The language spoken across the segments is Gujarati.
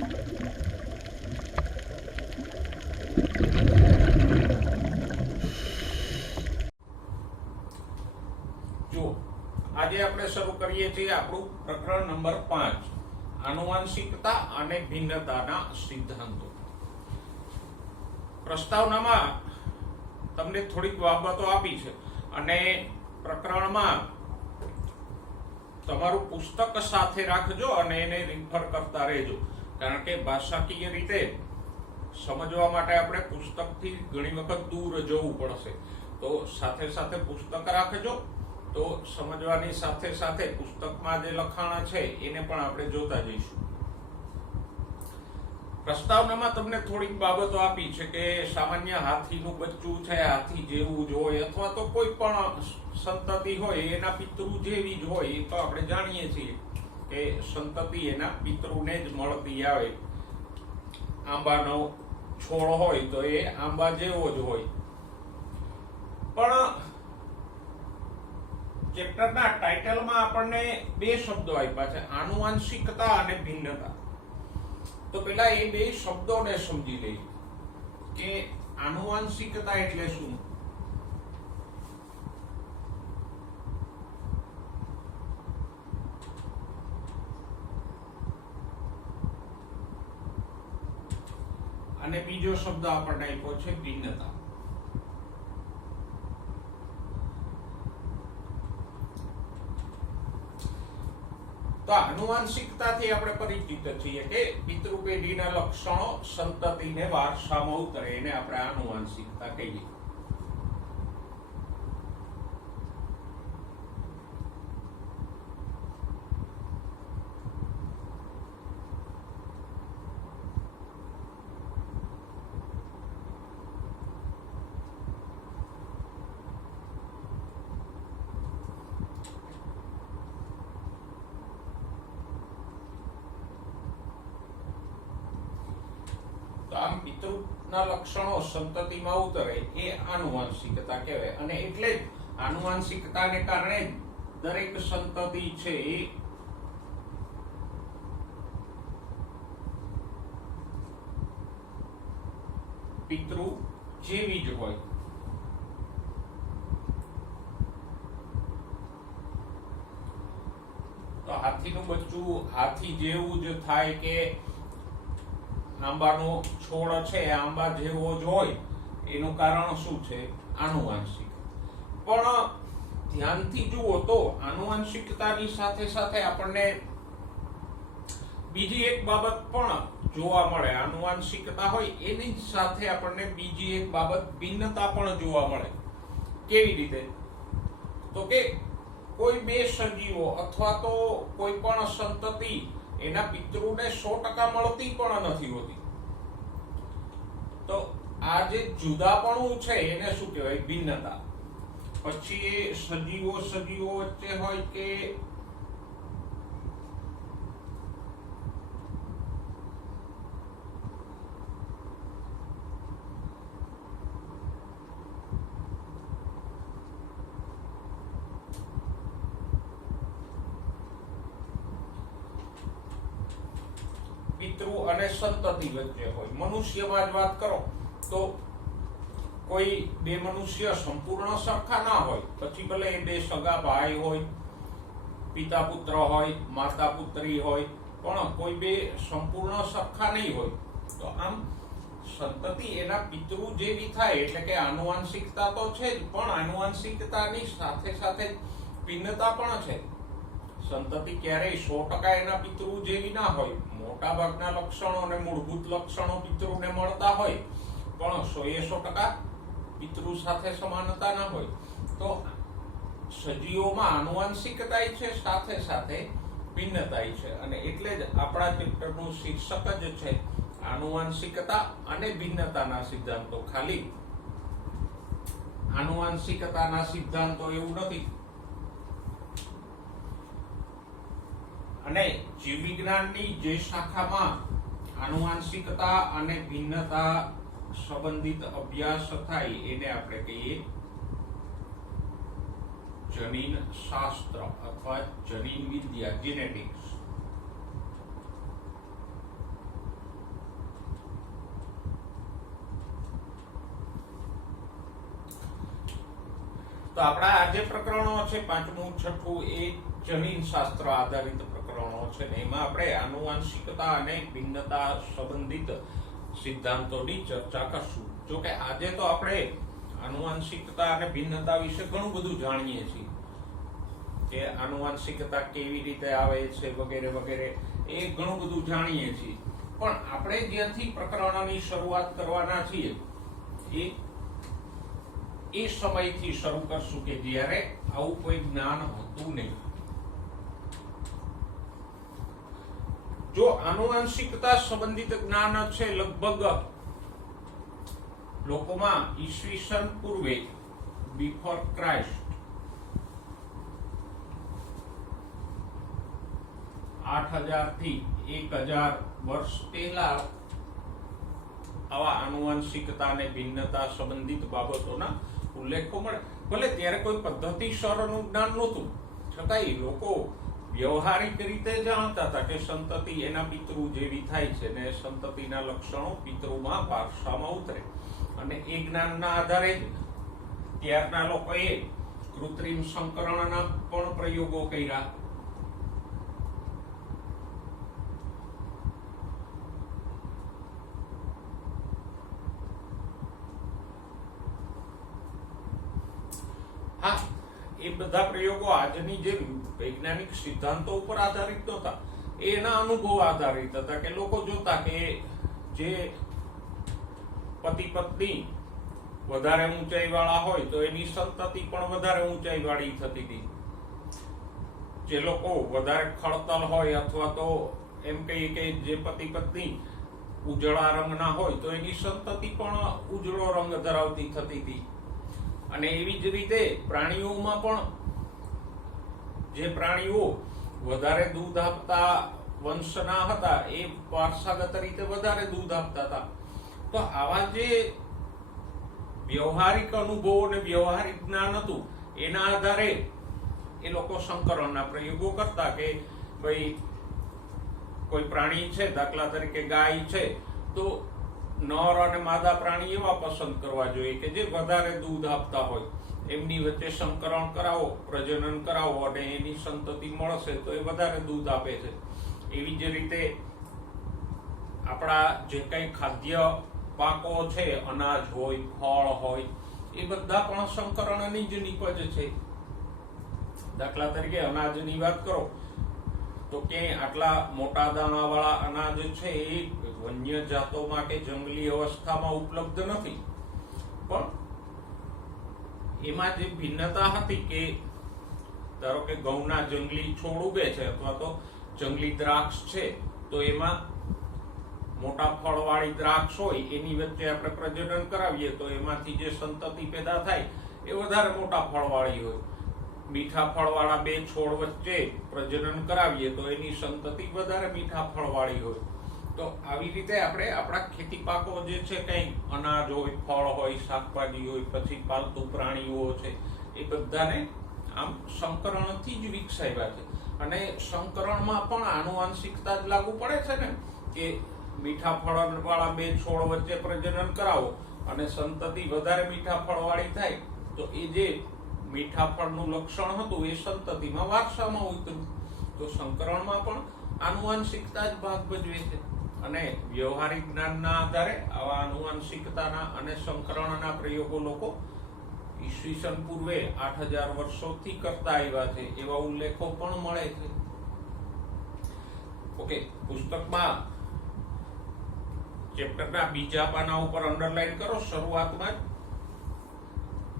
જો આજે આપણે શરૂ કરીએ છીએ આપણું પ્રકરણ નંબર 5, આનુવંશિકતા અને ભિન્નતાના સિદ્ધાંતો. પ્રસ્તાવનામાં તમને થોડીક બાબતો આપી છે અને પ્રકરણમાં તમારું પુસ્તક સાથે રાખજો અને એને રિફર કરતા રહેજો, કારણ કે ભાષાકીય રીતે સમજવા માટે આપણે પુસ્તકથી ઘણી વખત દૂર જવું પડશે. તો સાથે સાથે પુસ્તક રાખજો, તો સમજવાની સાથે સાથે પુસ્તકમાં જે લખાણ છે એને પણ આપણે જોતા જઈશું. પ્રસ્તાવનામાં તમને થોડીક બાબતો આપી છે કે સામાન્ય હાથીનું બચ્ચું છે હાથી જેવું જ હોય, અથવા તો કોઈ પણ સંતતિ હોય એના પિતૃ જેવી જ હોય. એ તો આપણે જાણીએ છીએ કે સંતતિ એના પિતૃને જ મળતી આવે. આંબાનો છોડ હોય તો એ આંબા જેવો જ હોય. પણ ચેપ્ટરના ટાઇટલમાં આપણને બે શબ્દો આપ્યા છે, આનુવંશિકતા અને ભિન્નતા. તો પેલા એ બે શબ્દોને સમજી લઈએ કે આનુવંશિકતા એટલે શું. અને બીજો શબ્દ આપણને આપ્યો છે ભિન્નતા. તો આનુવંશિકતાથી આપણે પરિચિત છીએ કે પિતૃ પેઢીના લક્ષણો સંતતિને વારસામાં ઉતરે, એને આપણે આનુવંશિકતા કહીએ. તો આમ પિતૃના લક્ષણો સંતતિમાં ઉતરે એ આનુવંશિકતા કહેવાય. અને એટલે જ આનુવંશિકતાને કારણે દરેક સંતતિ છે એ પિતૃ જેવી જ હોય. તો હાથીનું બચ્ચું હાથી જેવું જ થાય કે આંબાનો છોડ છે આંબા જેવો જ હોય, એનું કારણ શું છે? આનુવંશિક. પણ ધ્યાનથી જુઓ તો આનુવંશિકતાની સાથે સાથે આપણને બીજી એક બાબત પણ જોવા મળે. આનુવંશિકતા હોય એની સાથે આપણને બીજી એક બાબત ભિન્નતા પણ જોવા મળે. કેવી રીતે? તો કે કોઈ બે સજીવો અથવા તો કોઈ પણ સંતતિ એના પિતૃને 100% મળતી પણ નથી હોતી. તો આ જે જુદાપણું છે એને શું કહેવાય? ભિન્નતા. પછી એ સજીવો વચ્ચે હોય કે પિતૃ અને સંતતિ વચ્ચે હોય. મનુષ્યમાં જ વાત કરો તો કોઈ બે મનુષ્ય સંપૂર્ણ સરખા ના હોય, પછી ભલે એ બે સગા ભાઈ હોય, પિતા પુત્ર હોય, માતા પુત્રી હોય, પણ કોઈ બે સંપૂર્ણ સરખા નહીં હોય. તો આમ સંતતિ એના પિતૃ જેવી થાય એટલે કે આનુવંશિકતા તો છે જ, પણ આનુવંશિકતાની સાથે સાથે ભિન્નતા પણ છે. સંતતિ ક્યારેય 100% એના પિતૃ જેવી ના હોય. મોટા ભાગના લક્ષણો અને મૂળભૂત લક્ષણો પિતૃને મળતા હોય, પણ 100% પિતૃ સાથે સમાનતા ના હોય. તો સજીવોમાં આનુવંશિકતા છે, સાથે સાથે ભિન્નતા છે. અને એટલે જ આપણા ચેપ્ટરનું શીર્ષક જ છે આનુવંશિકતા અને ભિન્નતાના સિદ્ધાંતો. ખાલી આનુવંશિકતાના સિદ્ધાંતો એવું નથી. અને જીવ વિજ્ઞાનની જે શાખામાં આનુવંશિકતા અને ભિન્નતા સંબંધિત અભ્યાસ થાય એને આપણે કહીએ જનીન શાસ્ત્ર અથવા જનીન વિદ્યા, જેનેટિક્સ. તો આપણા આ જે પ્રકરણો છે 5મું 6થું એ જનીન શાસ્ત્ર આધારિત પ્રકરણો છે ને એમાં આપણે આનુવાંશિકતા અને ભિન્નતા સંબંધિત સિદ્ધાંતોની ચર્ચા કરશું. જો કે આજે તો આપણે આનુવાંશિકતા અને ભિન્નતા વિશે ઘણું બધું જાણીએ છીએ કે આનુવાંશિકતા કેવી રીતે આવે છે વગેરે વગેરે, એ ઘણું બધું જાણીએ છીએ. પણ આપણે જ્યાંથી પ્રકરણની શરૂઆત કરવાના છીએ એ સમયથી શરૂ કરશું કે જ્યારે આવું કોઈ જ્ઞાન હતું નહીં. જો આનુવાંશિકતા સંબંધિત જ્ઞાન છે લગભગ લોકોમાં ઈસવીસન પૂર્વે, બિફોર ક્રાઇસ્ટ, 8000 થી 1000 વર્ષ પહેલા આવા આનુવાંશિકતા અને ભિન્નતા સંબંધિત બાબતોના ઉલ્લેખો મળે. ભલે ત્યારે કોઈ પદ્ધતિસરનું જ્ઞાન નહોતું, છતાંય લોકો વ્યવહારિક રીતે જાણતા હતા કે સંતતિ એના પિતૃ જેવી થાય છે ને સંતતિના લક્ષણો પિતૃમાં વારસામાં ઉતરે, અને એ જ્ઞાનના આધારે જ ત્યારના લોકોએ કૃત્રિમ સંકરણના પણ પ્રયોગો કર્યા. હા, એ બધા પ્રયોગો આજની જે વૈજ્ઞાનિક સિદ્ધાંતો ઉપર આધારિત નહોતા, એના અનુભવ આધારિત હતા કે લોકો જોતા કે જે પતિ પત્ની વધારે ઊંચાઈ વાળા હોય તો એની સંતતિ પણ વધારે ઊંચાઈ વાળી થતી હતી. જે લોકો વધારે ખડતલ હોય અથવા તો એમ કહીએ કે જે પતિ પત્ની ઉજળા રંગના હોય તો એની સંતતિ પણ ઉજળો રંગ ધરાવતી થતી હતી. અને એવી જ રીતે પ્રાણીઓમાં પણ જે પ્રાણીઓ વધારે દૂધ આપતા વંશના હતા એ વારસાગત રીતે વધારે દૂધ આપતા હતા. તો આવા જે વ્યવહારિક અનુભવો અને વ્યવહારિક જ્ઞાન હતું એના આધારે એ લોકો સંકરણના પ્રયોગો કરતા કે ભાઈ કોઈ પ્રાણી છે, દાખલા તરીકે ગાય છે, તો નર અને માદા પ્રાણી એવા પસંદ કરવા જોઈએ કે જે વધારે દૂધ આપતા હોય, એમની વચ્ચે સંકરણ કરાવો, પ્રજનન કરાવો અને એની સંતતિ મળશે તો એ વધારે દૂધ આપે છે. એવી જ રીતે આપણા જે કઈ ખાદ્ય પાકો છે, અનાજ હોય, ફળ હોય, એ બધા પણ સંકરણની જ નીપજ છે. દાખલા તરીકે અનાજની વાત કરો તો ક્યાંય આટલા મોટા દાણાવાળા અનાજ છે એ વન્ય જાતોમાં કે જંગલી અવસ્થામાં ઉપલબ્ધ નથી. પણ એમાં જે ભિન્નતા હતી કે ધારો કે ઘઉંના જંગલી છોડ ઉગે છે અથવા તો જંગલી દ્રાક્ષ છે, તો એમાં મોટા ફળવાળી દ્રાક્ષ હોય એની વચ્ચે આપણે પ્રજનન કરાવીએ તો એમાંથી જે સંતતિ પેદા થાય એ વધારે મોટા ફળવાળી હોય. મીઠા ફળવાળા બે છોડ વચ્ચે પ્રજનન કરાવીએ તો એની સંતતિ વધારે મીઠા ફળવાળી હોય. તો આવી રીતે આપણે આપણા ખેતી પાકો જે છે, કંઈ અનાજ હોય, ફળ હોય, શાકભાજી હોય, પછી પાલતુ પ્રાણીઓ છે, એ બધાને આમ સંકરણથી જ વિકસાવ્યા છે. અને સંકરણમાં પણ આનુવાંશિકતા જ લાગુ પડે છે ને કે મીઠા ફળવાળા બે છોડ વચ્ચે પ્રજનન કરાવો અને સંતતિ વધારે મીઠા ફળવાળી થાય તો એ જે મીઠા ફળનું લક્ષણ હતું એ સંતતિમાં વારસામાં ઉતર્યું. તો સંકરણમાં પણ આનુવાંશિકતા જ ભાગ ભજવે છે. અને વ્યવહારિક જ્ઞાનના આધારે આવા આનુવાંશિકતાના અને સંકરણના પ્રયોગો લોકો ઈસવીસન પૂર્વે 8000 વર્ષોથી કરતા આવ્યા છે, એવા ઉલ્લેખો પણ મળે છે. ઓકે, પુસ્તકમાં ચેપ્ટરના બીજા પાના ઉપર અંડરલાઈન કરો. શરૂઆતમાં જ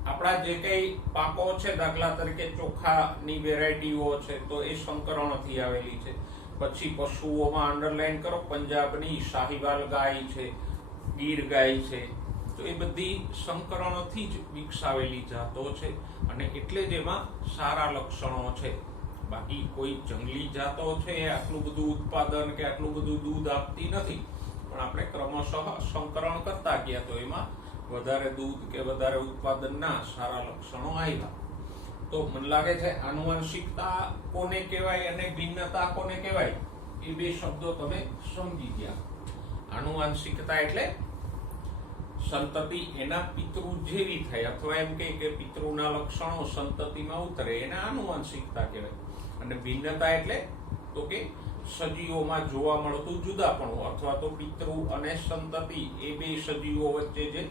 આપણા જે કઈ પાકો છે, દાખલા તરીકે ચોખાની વેરાયટીઓ છે, તો એ સંકરણથી આવેલી છે. પછી પશુઓમાં અંડરલાઈન કરો, પંજાબની શાહીવાલ ગાય છે, ગીર ગાય છે, તો એ બધી સંકરણથી જ વિકસાવેલી જાતો છે અને એટલે જ એમાં સારા લક્ષણો છે. બાકી કોઈ જંગલી જાતો છે એ આટલું બધું ઉત્પાદન કે આટલું બધું દૂધ આપતી નથી, પણ આપણે ક્રમશઃ સંકરણ કરતા ગયા તો એમાં વધારે દૂધ કે વધારે ઉત્પાદનના સારા લક્ષણો આવ્યા. તો મને લાગે છે આનુવંશિકતા કોને કહેવાય અને ભિન્નતા કોને કહેવાય એ બે શબ્દો તમે સમજી ગયા. આનુવંશિકતા એટલે સંતતિ એના પિતૃ જેવી થાય, અથવા એમ કે પિતૃના લક્ષણો સંતતિમાં ઉતરે, એને આનુવંશિકતા કહેવાય. અને ભિન્નતા એટલે તો કે સજીવોમાં જોવા મળતું જુદાપણું, અથવા તો પિતૃ અને સંતતિ એ બે સજીવો વચ્ચે જે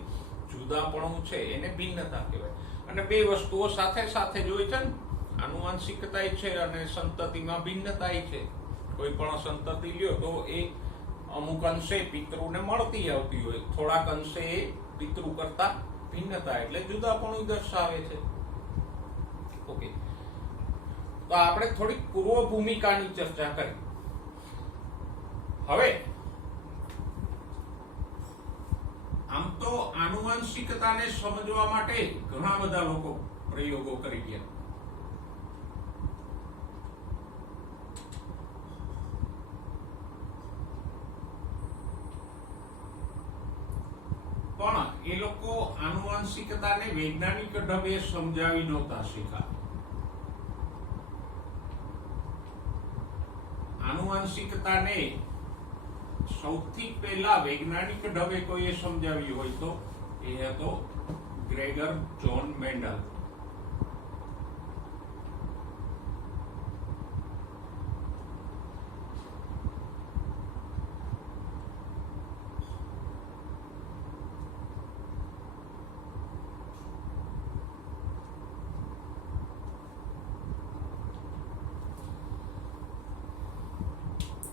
જુદાપણું છે એને ભિન્નતા કહેવાય. અને બે વસ્તુઓ સાથે સાથે જ હોય છે ને, આનુવંશિકતા છે અને સંતતિમાં ભિન્નતા છે. કોઈ પણ સંતતિ લ્યો તો એ અમુક અંશે પિતૃને મળતી આવતી હોય, થોડાક અંશે એ પિતૃ કરતા ભિન્નતા એટલે જુદાપણું દર્શાવે છે. ઓકે, તો આપણે થોડીક પૂર્વ ભૂમિકાની ચર્ચા કરી. હવે આમ તો આનુવંશિકતાને સમજવા માટે ઘણા બધા લોકો પ્રયોગો કરી ગયા. પણ એ લોકો આનુવંશિકતાને વૈજ્ઞાનિક ઢબે સમજાવી નહોતા શીખ્યા. આનુવંશિકતાને સૌથી પહેલા વૈજ્ઞાનિક ઢબે કોઈએ સમજાવી હોય તો એ હતો ગ્રેગર જોન મેન્ડલ.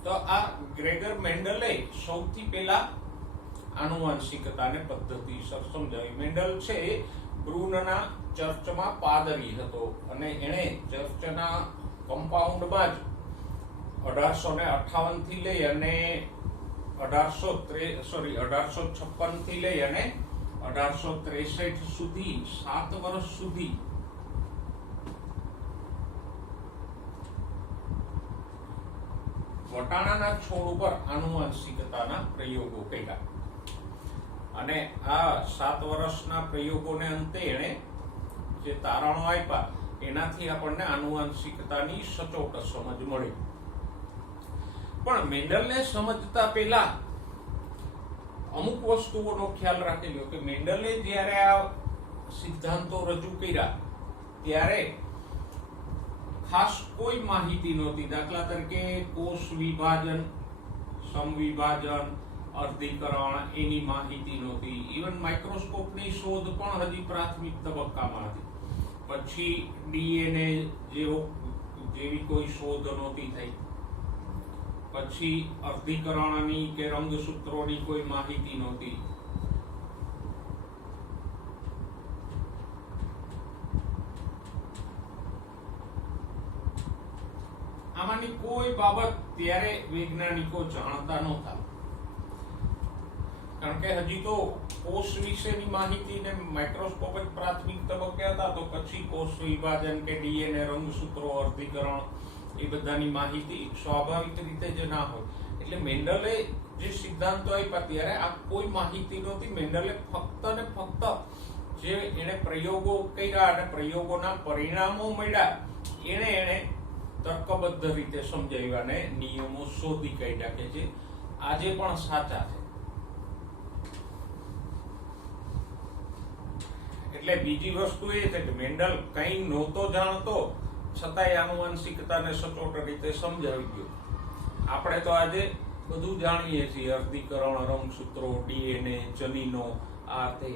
તો આ ગ્રેગર મેન્ડલે સૌથી પહેલા આનુવંશિકતાને પદ્ધતિસર સમજાવી. મેન્ડલ છે બ્રુનના ચર્ચમાં પાદરી હતો અને એણે ચર્ચના કમ્પાઉન્ડમાં જ 1858 થી લઈ અને 1856 થી લઈ અને 1863 સુધી 7 વર્ષ સુધી વટાણાના છોડ ઉપર આનુવંશિકતાના પ્રયોગો કર્યા. અને આ 7 વર્ષના પ્રયોગોને અંતે એણે જે તારણો આપ્યા એનાથી આપણને આનુવંશિકતાની સચોટ સમજ મળી. પણ મેન્ડલને સમજતા પહેલા અમુક વસ્તુઓનો ખ્યાલ રાખેલો કે મેન્ડલે જ્યારે આ સિદ્ધાંતો રજૂ કર્યા ત્યારે ખાસ કોઈ માહિતી નહોતી. દાખલા તરીકે કોષ વિભાજન, સમવિભાજન, અર્ધીકરણ એની માહિતી નહોતી. ઇવન માઇક્રોસ્કોપની શોધ પણ હજી પ્રાથમિક તબક્કામાં હતી. પછી ડીએનએ જેવી કોઈ શોધ નહોતી થઈ. પછી અર્ધીકરણની કે રંગસૂત્રોની કોઈ માહિતી નહોતી. આમાંની કોઈ બાબત ત્યારે વૈજ્ઞાનિકો જાણતા નહોતા, કારણ કે હજી તો કોષ વિશેની માહિતી ને માઇક્રોસ્કોપ જ પ્રાથમિક તબક્કે હતા. તો પછી કોષ વિભાજન કે ડીએનએ, રંગસૂત્રો, અર્ધીકરણ એ બધાની માહિતી સ્વાભાવિક રીતે જ ના હોય. એટલે મેન્ડલે જે સિદ્ધાંતો આપ્યા ત્યારે આ કોઈ માહિતી નહોતી. મેન્ડલે ફક્ત ને ફક્ત જે એને પ્રયોગો કર્યા અને પ્રયોગોના પરિણામો મળ્યા એને તર્કબદ્ધ રીતે સમજાવ્યા અને નિયમો શોધી કાઢ્યા કે જે આજે પણ સાચા છે. એટલે બીજી વસ્તુ એ છે કે મેન્ડલ કંઈ નહોતો જાણતો છતાંય આનુવંશિકતાને સચોટ રીતે સમજાવી ગયો. આપણે તો આજે બધું જાણીએ છીએ, અર્ધીકરણ, રંગસૂત્રો, ડીએનએ, જનીનો, આ તે,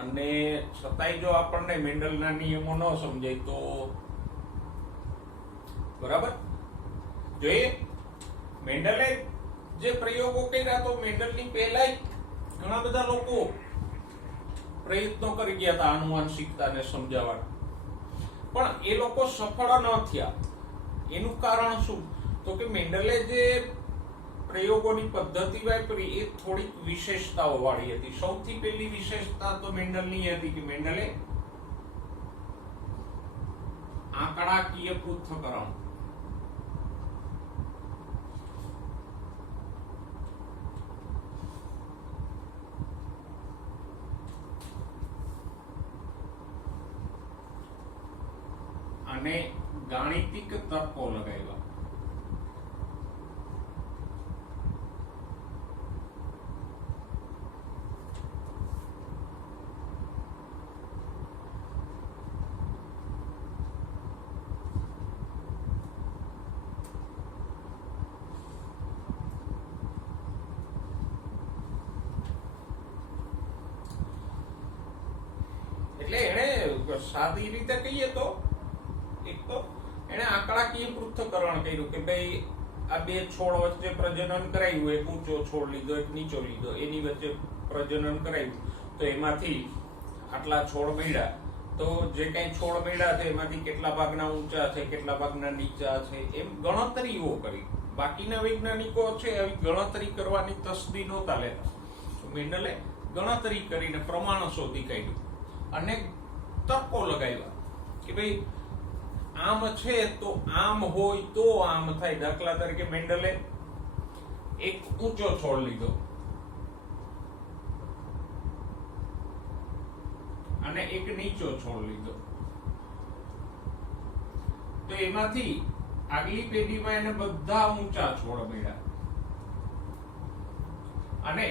અને છતાંય જો આપણને મેન્ડલના નિયમો ન સમજાય તો બરાબર. જોઈએ મેન્ડલે જે પ્રયોગો કર્યા તો મેન્ડલની પહેલા ઘણા બધા લોકો પ્રયત્નો કરી ગયા હતા આનુવંશિકતાને સમજાવવા, પણ એ લોકો સફળ ન થયા. એનું કારણ શું? તો કે મેન્ડલે જે પ્રયોગોની પદ્ધતિ વાપરી એ થોડીક વિશેષતાઓ વાળી હતી. સૌથી પહેલી વિશેષતા તો મેન્ડલની હતી કે મેન્ડલે આંકડાકીય પૃથ્થકરણ અને ગાણિતિક તર્કો લગાવ્યા. સાદી રીતે કહીએ તો એક તો એને આંકડાકીય પૃથ્થકરણ કર્યું કે ભાઈ આ બે છોડ વચ્ચે પ્રજનન કરાયું, એક ઊંચો છોડ લીધો, એક નીચો લીધો, એની વચ્ચે પ્રજનન કરાયું તો એમાંથી આટલા છોડ મળ્યા. તો જે કઈ છોડ મળ્યા છે એમાંથી કેટલા ભાગના ઊંચા છે, કેટલા ભાગના નીચા છે, એમ ગણતરીઓ કરી. બાકીના વૈજ્ઞાનિકો છે આવી ગણતરી કરવાની તસ્દી નહોતા લેતા. મેન્ડલે ગણતરી કરીને પ્રમાણ શોધી કાઢ્યું અને તર્કો લગાવ્યા કે ભાઈ આમ છે તો આમ હોય તો આમ થાય. દાખલા તરીકે મેન્ડલે એક ઊંચો છોડ લીધો અને એક નીચો છોડ લીધો, તો એમાંથી આગલી પેઢીમાં એને બધા ઊંચા છોડ મળ્યા અને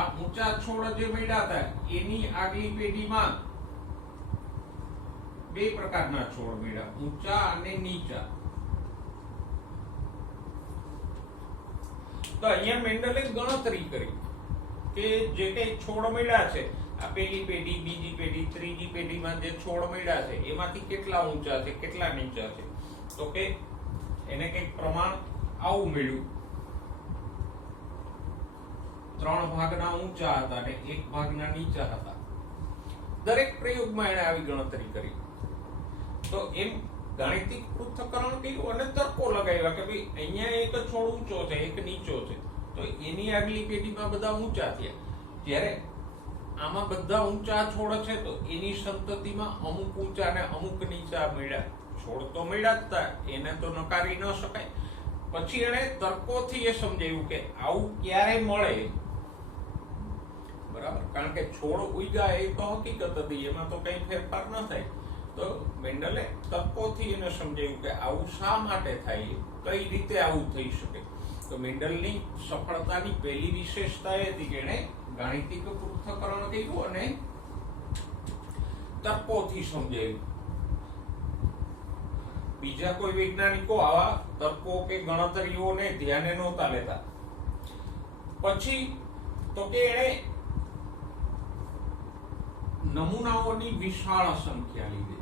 આ ઊંચા છોડ જે મળ્યા હતા એની આગલી પેઢીમાં બે પ્રકારના છોડ મળ્યા, ઊંચા અને નીચા. તો અહીંયા મેન્ડલે ગણતરી કરી કે જે કઈ છોડ મળ્યા છે આ પહેલી પેઢી, બીજી પેઢી, ત્રીજી પેઢીમાં જે છોડ મળ્યા છે એમાંથી કેટલા ઊંચા છે, કેટલા નીચા છે. તો કે એને કઈક પ્રમાણ આવું મળ્યું, 3 ભાગના ઊંચા હતા અને 1 ભાગના નીચા હતા. દરેક પ્રયોગમાં એને આવી ગણતરી કરી. તો એમ ગાણિતિક પૃથ્થકરણ કર્યું અને તર્કો લગાવ્યા કે ભાઈ અહીંયા એક છોડ ઊંચો છે, એક નીચો છે, તો એની આગલી પેઢીમાં બધા ઊંચા થયા. જ્યારે આમાં બધા ઊંચા છોડ છે તો એની સંતતિમાં અમુક ઊંચા ને અમુક નીચા મળ્યા. છોડ તો મળ્યા જ હતા, એને તો નકારી ન શકાય. પછી એને તર્કોથી એ સમજાવ્યું કે આવું ક્યારે મળે, બરાબર, કારણ કે છોડ ઉગ્યા એ તો હકીકત હતી, એમાં તો કઈ ફેરફાર ન થાય. તો મેન્ડલે તર્કોથી એને સમજાવ્યું કે આવું શા માટે થાય, કઈ રીતે આવું થઈ શકે. તો મેન્ડલની સફળતાની પહેલી વિશેષતા એ હતી કે એણે ગાણિતિક પૃથ્થકરણ કર્યું અને તર્કોથી સમજાવ્યું. બીજા કોઈ વૈજ્ઞાનિકો આવા તર્કો કે ગણતરીઓને ધ્યાને નહોતા લેતા. પછી તો કે એણે નમૂનાઓની વિશાળ સંખ્યા લીધી.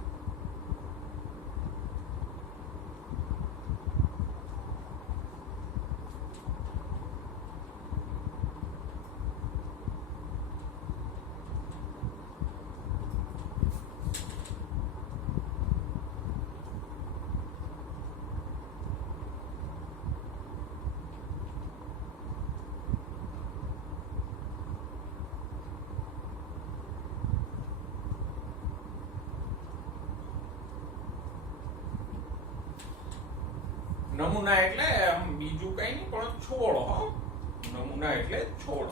નમૂના એટલે બીજું કઈ નહીં પણ છોડ. નમૂના એટલે છોડ.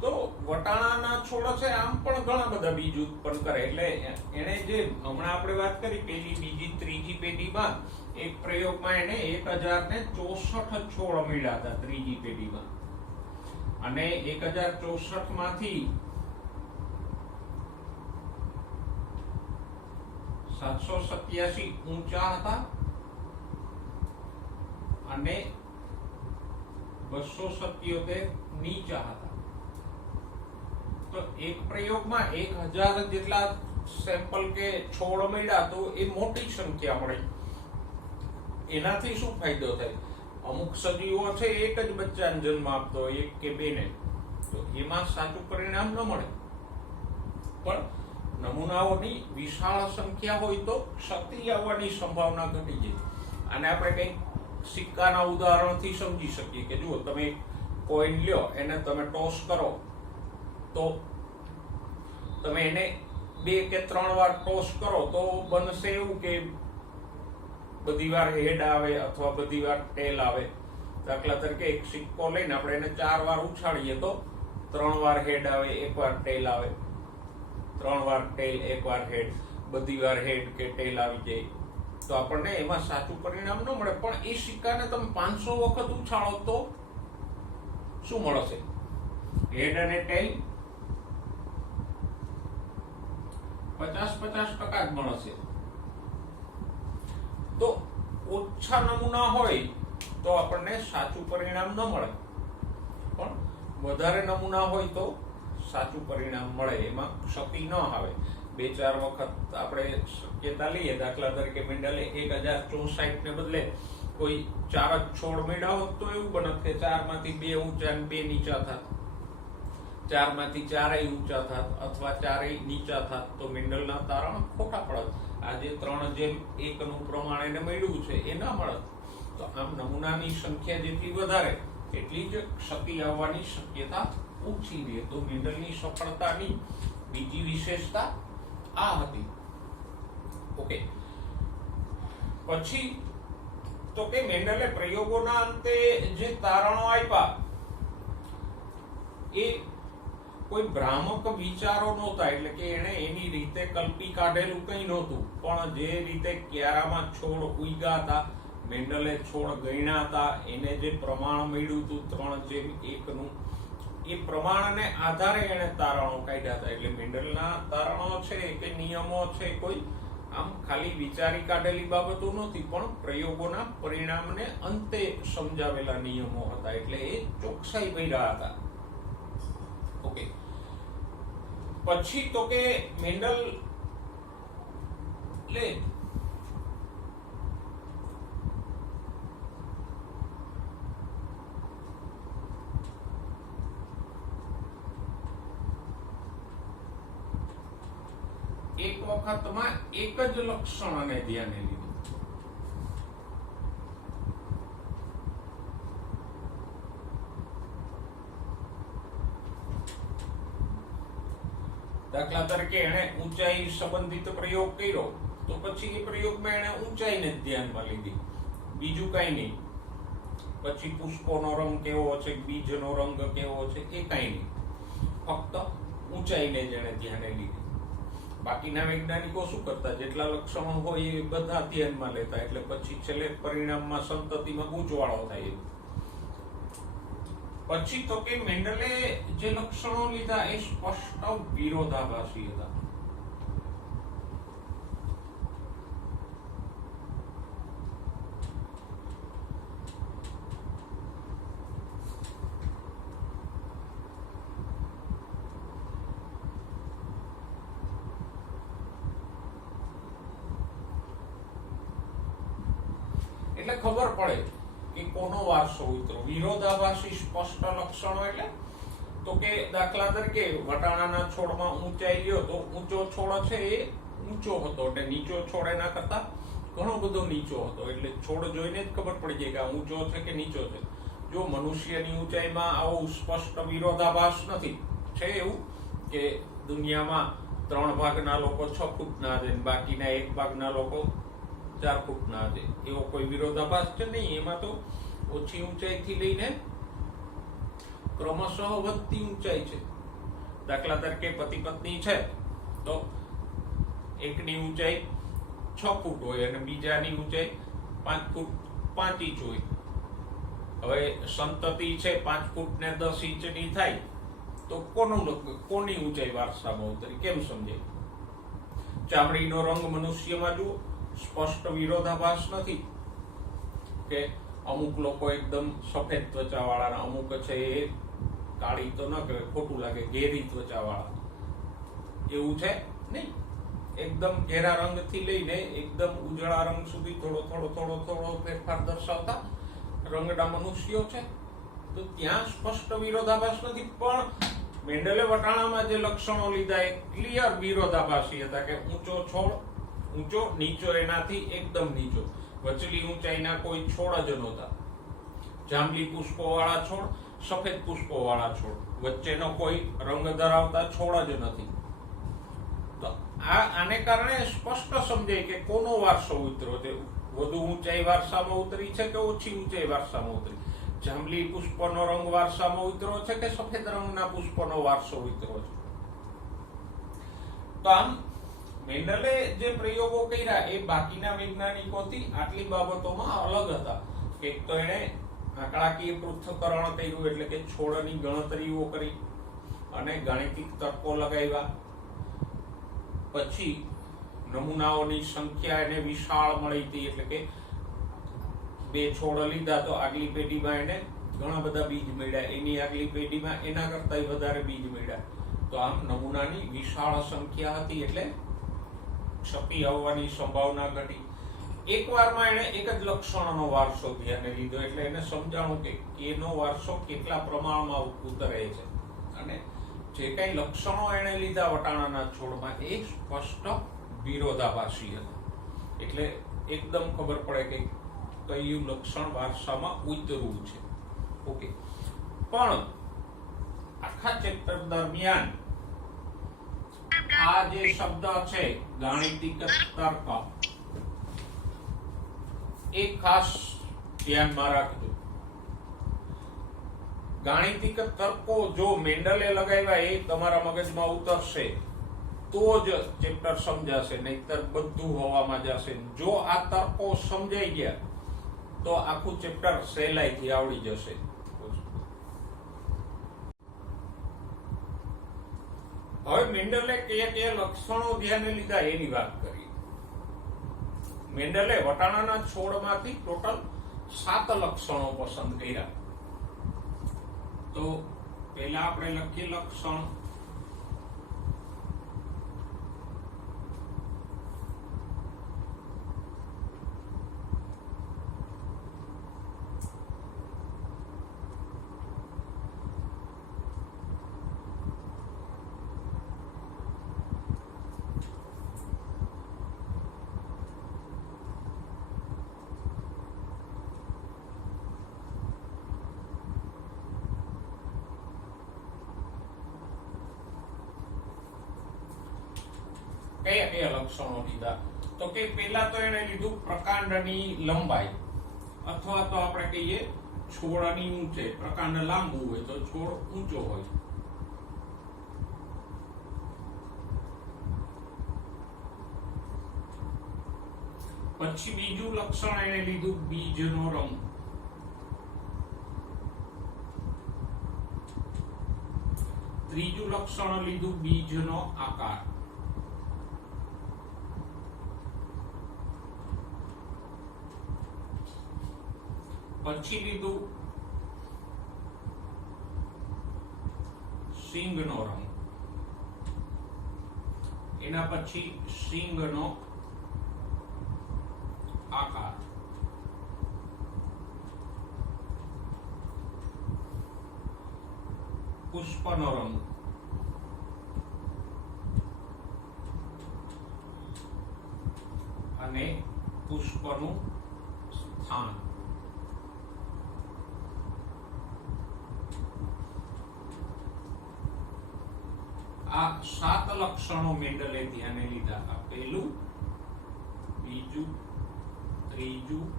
તો વટાણાના છોડ છે આમ પણ ઘણા બધા બીજ ઉત્પન્ન કરે. એટલે એને જે હમણાં આપણે વાત કરી પહેલી, બીજી, ત્રીજી પેઢીમાં એક પ્રયોગમાં એને 1064 છોડ મળ્યા હતા ત્રીજી પેઢીમાં, અને 1064 માંથી 787 ઊંચા હતા અને 277 નીચા હતા. તો એક પ્રયોગમાં 1000 જેટલા સેમ્પલ કે છોડ મળ્યા, તો એ મોટી સંખ્યા મળી. એનાથી શું ફાયદો થાય? અમુક સજીવો છે એક જ બચ્ચાને જન્મ આપતો હોય, એક કે બે ને, તો એમાં સાચું પરિણામ ન મળે. પણ નમૂનાઓની વિશાળ સંખ્યા હોય તો ક્ષતિ આવવાની સંભાવના ઘટી જાય. અને આપણે કઈ સિક્કાના ઉદાહરણથી સમજી શકીએ કે જુઓ, તમે કોઈન લ્યો, એને તમે ટોસ કરો તો તમે એને 2 કે 3 વાર ટોસ કરો તો બનશે એવું કે બધી વાર હેડ આવે અથવા બધી વાર ટેલ આવે. દાખલા તરીકે એક સિક્કો લઈને આપણે એને 4 વાર ઉછાળીએ તો 3 વાર હેડ આવે, 1 વાર ટેલ આવે, 3 વાર ટેલ, 1 વાર હેડ, બધી વાર હેડ કે ટેલ આવી જાય, તો આપણને એમાં સાચું પરિણામ ન મળે. પણ એ સિક્કાને તમે 500 વખત ઉછાળો તો શું મળશે? હેડ અને ટેલ 50% જ મળશે. તો ઓછા નમૂના હોય તો આપણને સાચું પરિણામ ન મળે, પણ વધારે નમૂના હોય તો સાચું પરિણામ મળે, એમાં ક્ષતિ ન આવે. 2-4 વખત આપણે શક્યતા લઈએ, દાખલા તરીકે મેન્ડલે 1064 ને બદલે કોઈ 4 જ છોડ મેળવ્યા હોત તો એવું બનત કે 4 માંથી 2 ઊંચા અને 2 નીચા થાત, 4 માંથી 4 ઊંચા થાત અથવા 4 નીચા થાત, તો મેન્ડલના તારણ ખોટા પડત. આ જે 3:1 નું પ્રમાણ એને મળ્યું છે એ ના મળત. તો આમ નમૂનાની સંખ્યા જેટલી વધારે એટલી જ ક્ષતિ આવવાની શક્યતા ઓછી રહે. તો મેન્ડલની સફળતાની બીજી વિશેષતા આ હતી. ઓકે, પછી તો કે મેન્ડલે પ્રયોગોના અંતે જે તારણો આપ્યા એ કોઈ ભ્રામક વિચારો નહોતા, એટલે કે એને એની રીતે કલ્પી કાઢેલું કંઈ નહોતું, પણ જે રીતે ક્યારામાં છોડ ઉગ્યા હતા, મેન્ડલે છોડ ગણ્યા હતા, એને જે પ્રમાણ મળ્યું હતું 3:1 નું, એ પ્રમાણને આધારે એને તારણો કાઢ્યા હતા. એટલે મેન્ડલના તારણો છે કે નિયમો છે કોઈ આમ ખાલી વિચારી કાઢેલી બાબતો નહોતી, પણ પ્રયોગોના પરિણામને અંતે સમજાવેલા નિયમો હતા, એટલે એ ચોકસાઈ ભર્યા હતા. ઓકે, પછી તો કે મેન્ડલ લે એક વખતમાં એક જ લક્ષણને ધ્યાને લીધું. દાખલા તરીકે એને ઊંચાઈ સંબંધિત પ્રયોગ કર્યો, તો પછી એ પ્રયોગમાં એને ઊંચાઈને જ ધ્યાનમાં લીધી, બીજું કઈ નહીં. પછી પુષ્પોનો રંગ કેવો છે, બીજનો રંગ કેવો છે, એ કઈ નહીં, ફક્ત ઊંચાઈને જ એને ધ્યાને લીધી. બાકીના વૈજ્ઞાનિકો શું કરતા, જેટલા લક્ષણો હોય એ બધા ધ્યાનમાં લેતા, એટલે પછી છેલ્લે પરિણામમાં સંતતિમાં ગૂંચવાળો થાય. પછી તો કે મેન્ડલે જે લક્ષણો લીધા એ સ્પષ્ટ વિરોધાભાસી હતા. એટલે ખબર પડે કે કોનો વારસો ઉતરો. વિરોધાભાસી સ્પષ્ટ લક્ષણો એટલે તો કે દાખલા તરીકે વટાણાના છોડમાં ઊંચાઈ લ્યો તો ઊંચો છોડ છે એ ઊંચો હતો, એટલે નીચો છોડ એના કરતા ઘણો બધો નીચો હતો, એટલે છોડ જોઈને જ ખબર પડી જાય કે આ ઊંચો છે કે નીચો છે. જો મનુષ્યની ઊંચાઈમાં આવો સ્પષ્ટ વિરોધાભાસ નથી. છે એવું કે દુનિયામાં 3 ભાગના લોકો 6 ફૂટના છે, બાકીના 1 ભાગના લોકો 4 ફૂટના છે, એવો કોઈ વિરોધાભાસ છે નહીં. એમાં તો ઓછી ઊંચાઈથી લઈને ક્રમશઃ વધતી ઊંચાઈ છે. દાખલા તરીકે પતિ પત્ની છે તો એકની ઊંચાઈ 6 ફૂટ હોય અને બીજાની ઊંચાઈ 5 ફૂટ 5 ઇંચ હોય. હવે સંતતિ છે 5 ફૂટ ને 10 ઇંચની થાય તો કોની ઊંચાઈ વારસામાં ઉતરી, કેમ સમજાય? ચામડીનો રંગ મનુષ્યમાં જુઓ, સ્પષ્ટ વિરોધાભાસ નથી કે અમુક લોકો એકદમ સફેદ ત્વચા વાળા, અમુક છે એ કાળી તો ન કહેવાય, ખોટું લાગે, ઘેરી ત્વચા વાળા, એવું છે નહીં. એકદમ ઘેરા રંગથી લઈને એકદમ ઉજળા રંગ સુધી થોડો ફેરફાર દર્શાવતા રંગના મનુષ્યો છે. તો ત્યાં સ્પષ્ટ વિરોધાભાસ નથી. પણ મેન્ડલે વટાણામાં જે લક્ષણો લીધા એ ક્લિયર વિરોધાભાસી હતા કે ઊંચો છોડ, ઊંચો, નીચો એનાથી એકદમ નીચો, વચલી ઊંચાઈના કોઈ છોડ જ નહોતા. જાંબલી પુષ્પો વાળા છોડ, સફેદ પુષ્પો વાળા છોડ, વચ્ચેનો કોઈ રંગ ધરાવતા છોડ જ નથી. તો આને કારણે સ્પષ્ટ સમજાય કે કોનો વારસો ઉતર્યો છે. વધુ ઊંચાઈ વારસામાં ઉતરી છે કે ઓછી ઊંચાઈ વારસામાં ઉતરી? જાંબલી પુષ્પનો રંગ વારસામાં ઉતર્યો છે કે સફેદ રંગના પુષ્પનો વારસો ઉતર્યો છે? તો આમ મેન્ડલે જે પ્રયોગો કર્યા એ બાકીના વૈજ્ઞાનિકોથી આટલી બાબતોમાં અલગ હતા. એક તો એણે આંકડાકીય પૃથ્થકરણ કર્યું, એટલે કે છોડની ગણતરીઓ કરી અને ગાણિતિક તર્કો લગાવ્યા. પછી નમૂનાઓની સંખ્યા એને વિશાળ મળી હતી, એટલે કે 2 છોડ લીધા તો આગલી પેઢીમાં એને ઘણા બધા બીજ મળ્યા, એની આગલી પેઢીમાં એના કરતા વધારે બીજ મળ્યા. તો આમ નમૂનાની વિશાળ સંખ્યા હતી એટલે ક્ષતિ આવવાની સંભાવના ઘટી. એકવારમાં એને એક જ લક્ષણનો વારસો ધ્યાને લીધો એટલે એને સમજાણું કે એનો વારસો કેટલા પ્રમાણમાં ઉતરે છે, અને જે કઈ લક્ષણો એને લીધા વટાણાના છોડમાં એ સ્પષ્ટ વિરોધાભાસી હતા. એટલે એકદમ ખબર પડે કે કયું લક્ષણ વારસામાં ઉતરવું છે. ઓકે, પણ આખા ચેપ્ટર દરમિયાન આ જે શબ્દ છે ગાણિતિક તર્ક, એ ખાસ ધ્યાનમાં રાખજો. ગાણિતિક તર્કો જો મેન્ડલે લગાવ્યા એ તમારા મગજમાં ઉતરશે તો જ ચેપ્ટર સમજાશે, નહીતર બધું હવામાં જશે. જો આ તર્કો સમજાઈ ગયા તો આખું ચેપ્ટર સહેલાઈથી આવડી જશે. હવે મેન્ડલે કયા લક્ષણો ધ્યાને લીધા એની વાત કરીએ. મેન્ડલે વટાણાના છોડમાંથી ટોટલ 7 લક્ષણો પસંદ કર્યા. તો પહેલા આપણે લખીએ લક્ષણ. કયા લક્ષણો લીધા? તો કે પહેલા તો એને લીધું પ્રકાંડની લંબાઈ, અથવા તો આપણે કહીએ છોડની ઊંચાઈ. પ્રકાંડ લાંબુ હોય તો છોડ ઊંચો હોય. પછી બીજું લક્ષણ એને લીધું બીજનો રંગ. ત્રીજું લક્ષણ લીધું બીજનો આકાર. પછી લીધું સિંગનો રંગ. એના પછી સિંગનો આકાર. પુષ્પનો રંગ. અને પુષ્પનું સ્થાન. આ 7 લક્ષણો મેન્ડલે ધ્યાને લીધા. આ પહેલું, બીજું, ત્રીજું,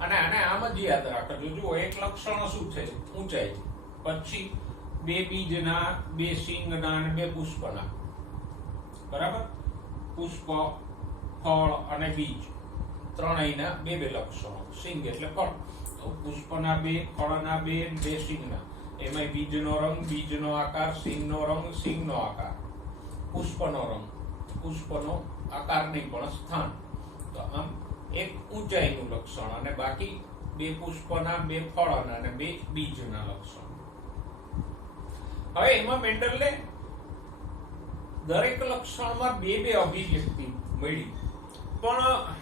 અને આને આમ જ યાદ રાખજો. જુઓ, એક લક્ષણ શું છે? ઊંચાઈ. પછી 2 બીજના, 2 સિંગના અને 2 પુષ્પના. બરાબર? પુષ્પ, ફળ અને બીજ ત્રણેયના 2 લક્ષણો. સિંગ એટલે ફળ, તો પુષ્પના 2, ફળના 2, 2 સિંગના. એમાં બીજનો રંગ, બીજનો આકાર, સિંગનો રંગ, સિંગનો આકાર, પુષ્પનો રંગ, પુષ્પનો આકાર નહીં પણ સ્થાન. તો આમ એક ઊંચાઈનું લક્ષણ, અને બાકી 2 પુષ્પના, 2 ફળના અને 2 બીજના લક્ષણ. હવે એમાં મેન્ડલને દરેક લક્ષણમાં 2 અભિવ્યક્તિ મળી. પણ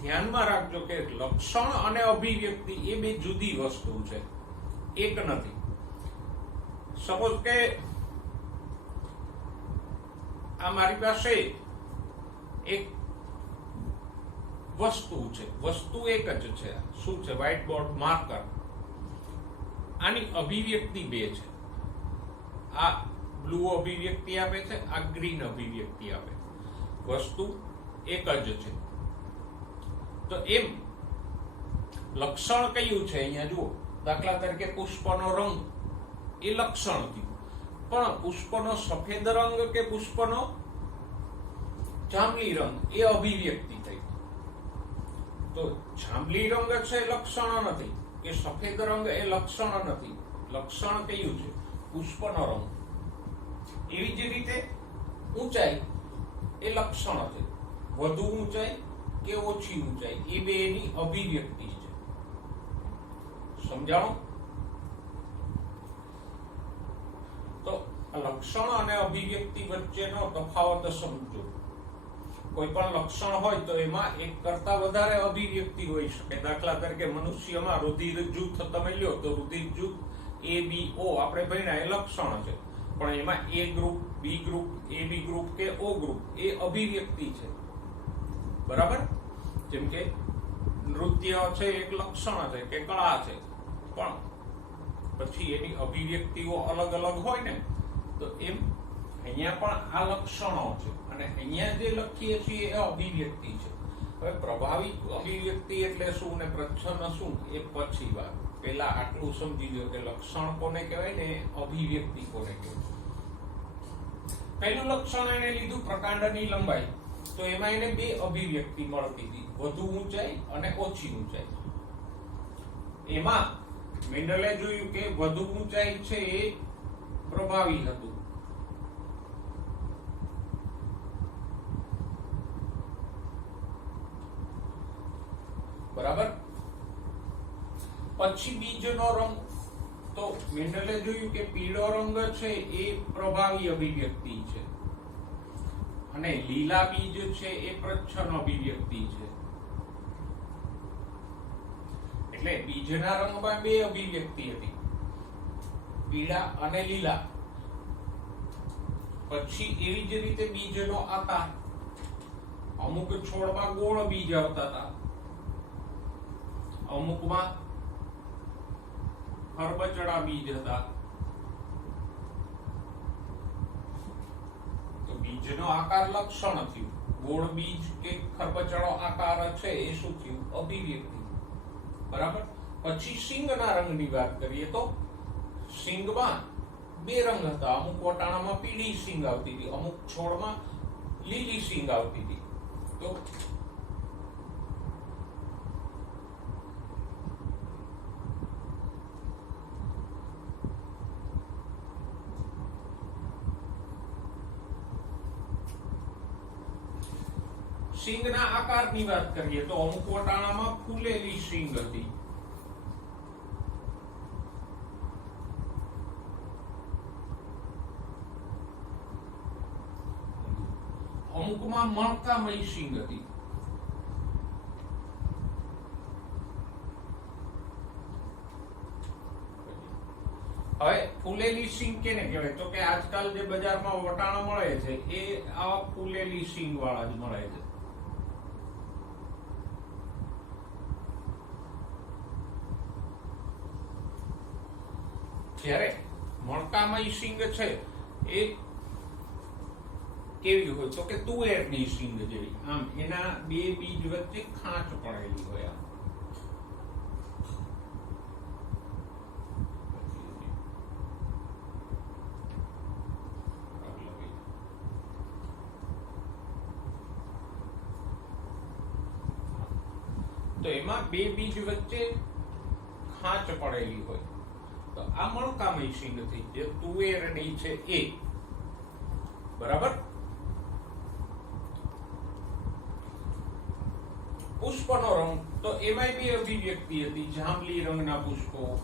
ધ્યાનમાં રાખજો કે લક્ષણ અને અભિવ્યક્તિ એ 2 જુદી વસ્તુ છે, એક નથી. સપોઝ કે આ મારી પાસે એક વસ્તુ છે, વસ્તુ એક જ છે. શું છે? White board marker. આની અભિવ્યક્તિ 2 છે. આ બ્લુ અભિવ્યક્તિ આપે છે, આ ગ્રીન અભિવ્યક્તિ આપે. વસ્તુ એક જ છે. તો એમ લક્ષણ કયું છે? અહીંયા જુઓ, દાખલા તરીકે પુષ્પનો રંગ એ લક્ષણ થયું, પણ પુષ્પનો સફેદ રંગ કે પુષ્પનો જાંબલી રંગ એ અભિવ્યક્તિ થઈ. તો જાંબલી રંગ છે લક્ષણ નથી, કે સફેદ રંગ એ લક્ષણ નથી. લક્ષણ કયું છે? પુષ્પનો રંગ. એવી જ રીતે ઊંચાઈ એ લક્ષણ છે. વધુ ઊંચાઈ કે ઓછી ઊંચાઈ એ 2 એની અભિવ્યક્તિ છે. સમજાણું? તો લક્ષણ અને અભિવ્યક્તિ વચ્ચેનો તફાવત સમજો. કોઈ પણ લક્ષણ હોય તો એમાં એક કરતા વધારે અભિવ્યક્તિ હોઈ શકે. દાખલા તરીકે મનુષ્યમાં રુધિર જૂથ તમે લ્યો તો રુધિર જૂથ ABO આપણે ભણ્યા એ લક્ષણ છે, પણ એમાં A group, B group, AB group કે O ગ્રુપ એ અભિવ્યક્તિ છે. બરાબર? જેમ કે નૃત્ય છે એક લક્ષણ છે કે કળા છે, પણ પછી એની અભિવ્યક્તિઓ અલગ અલગ હોય ને, તો એમ અહીંયા પણ આ લક્ષણો છે અને અહીંયા જે લખીએ છીએ એ અભિવ્યક્તિ છે. હવે પ્રભાવી અભિવ્યક્તિ એટલે શું ને પ્રચ્છન્ન શું એ પછી વાત. પેલા આટલું સમજી લો કે લક્ષણ કોને કહેવાય ને અભિવ્યક્તિ કોને કહેવાય. પહેલું લક્ષણ એને લીધું પ્રકાંડની લંબાઈ, તો એમાં એને બે અભિવ્યક્તિ મળતી હતી, વધુ ઊંચાઈ અને ઓછી ઊંચાઈ. એમાં મેન્ડલે જોયું કે વધુ ઊંચાઈ છે એ પ્રભાવી હતું, બરાબર. પછી બીજનો રંગ, તો મેન્ડલે જોયું કે પીળો રંગ છે એ પ્રભાવી અભિવ્યક્તિ છે અને લીલા બીજ છે એ પ્રચ્છન્ન અભિવ્યક્તિ છે. એટલે બીજના રંગમાં બે અભિવ્યક્તિ હતી, પીળા અને લીલા. પછી એવી જ રીતે બીજનો આકાર, અમુક છોડમાં ગોળ બીજ આવતા હતા, અમુકમાં ખરબચડા બીજ હતા. તો બીજનો આકાર લક્ષણ થયું, ગોળ બીજ કે ખરબચડો આકાર છે એ શું થયું? અભિવ્યક્તિ. બરાબર. પછી સિંગના રંગની વાત કરીએ તો સિંગમાં બે રંગ હતા, અમુક વટાણામાં પીળી સિંગ આવતી હતી, અમુક છોડમાં લીલી સિંગ આવતી હતી. તો સિંગના આકારની વાત કરીએ તો અમુક વટાણામાં ફૂલેલી સિંગ હતી, અમુકમાં મણકામય સિંગ હતી. હવે ફૂલેલી સિંગ કેને કહેવાય? તો કે આજકાલ જે બજારમાં વટાણા મળે છે એ આવા ફૂલેલી સિંગ વાળા જ મળે છે. જ્યારે મણકામય સિંગ છે એ કેવી હોય? તો કે તુવેરની સિંગ જેવી, આમ એના બે બીજ વચ્ચે ખાંચ પડેલી હોય. તો એમાં બે બીજ વચ્ચે ખાંચ પડેલી હોય, તો આ મણકામય સિંગ થઈ, જે તુવેરની છે એ. બરાબર. પુષ્પનો રંગ, તો એમાં બે અભિવ્યક્તિ હતી, જાંબલી રંગના પુષ્પો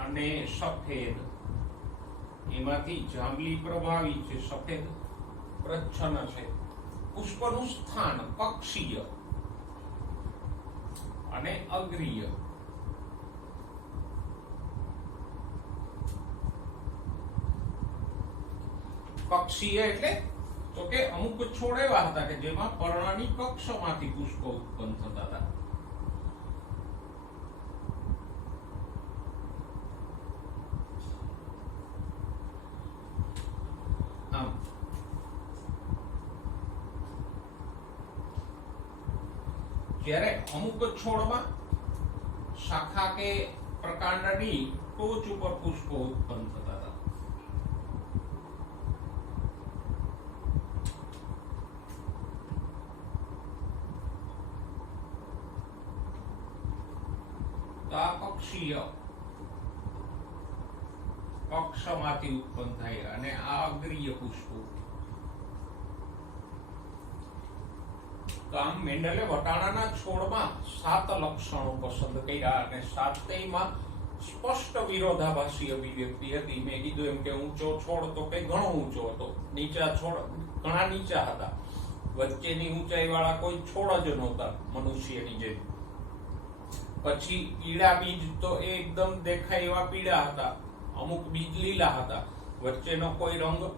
અને સફેદ. એમાંથી જાંબલી પ્રભાવી છે, સફેદ પ્રચ્છન્ન છે. પુષ્પનું સ્થાન કક્ષીય અને અગ્રીય. કક્ષીય એટલે તો કે અમુક છોડ એવા હતા કે જેમાં પર્ણની કક્ષમાંથી પુષ્પો ઉત્પન્ન થતા હતા. આમ જ્યારે અમુક છોડમાં શાખા કે પ્રકાંડની ટોચ ઉપર પુષ્પો ઉત્પન્ન થતા હતા. કક્ષીય, કક્ષમાંથી ઉત્પન્ન થાય, અને આ અગ્રીય પુષ્પો. તો તો આમ મેન્ડલે વટાણાના છોડમાં 7 લક્ષણો પસંદ કર્યા અને 7યમાં સ્પષ્ટ વિરોધાભાસી અભિવ્યક્તિ હતી. મેં કીધું એમ કે ઊંચો છોડ તો કે ઘણો ઊંચો હતો, નીચા છોડ ઘણા નીચા હતા, વચ્ચેની ઊંચાઈ વાળા કોઈ છોડ જ નહોતા મનુષ્યની જેમ. પછી પીળા બીજ તો એકદમ દેખાય એવા પીળા હતા, અમુક બીજ લીલા હતા, વચ્ચેનો કોઈ રંગ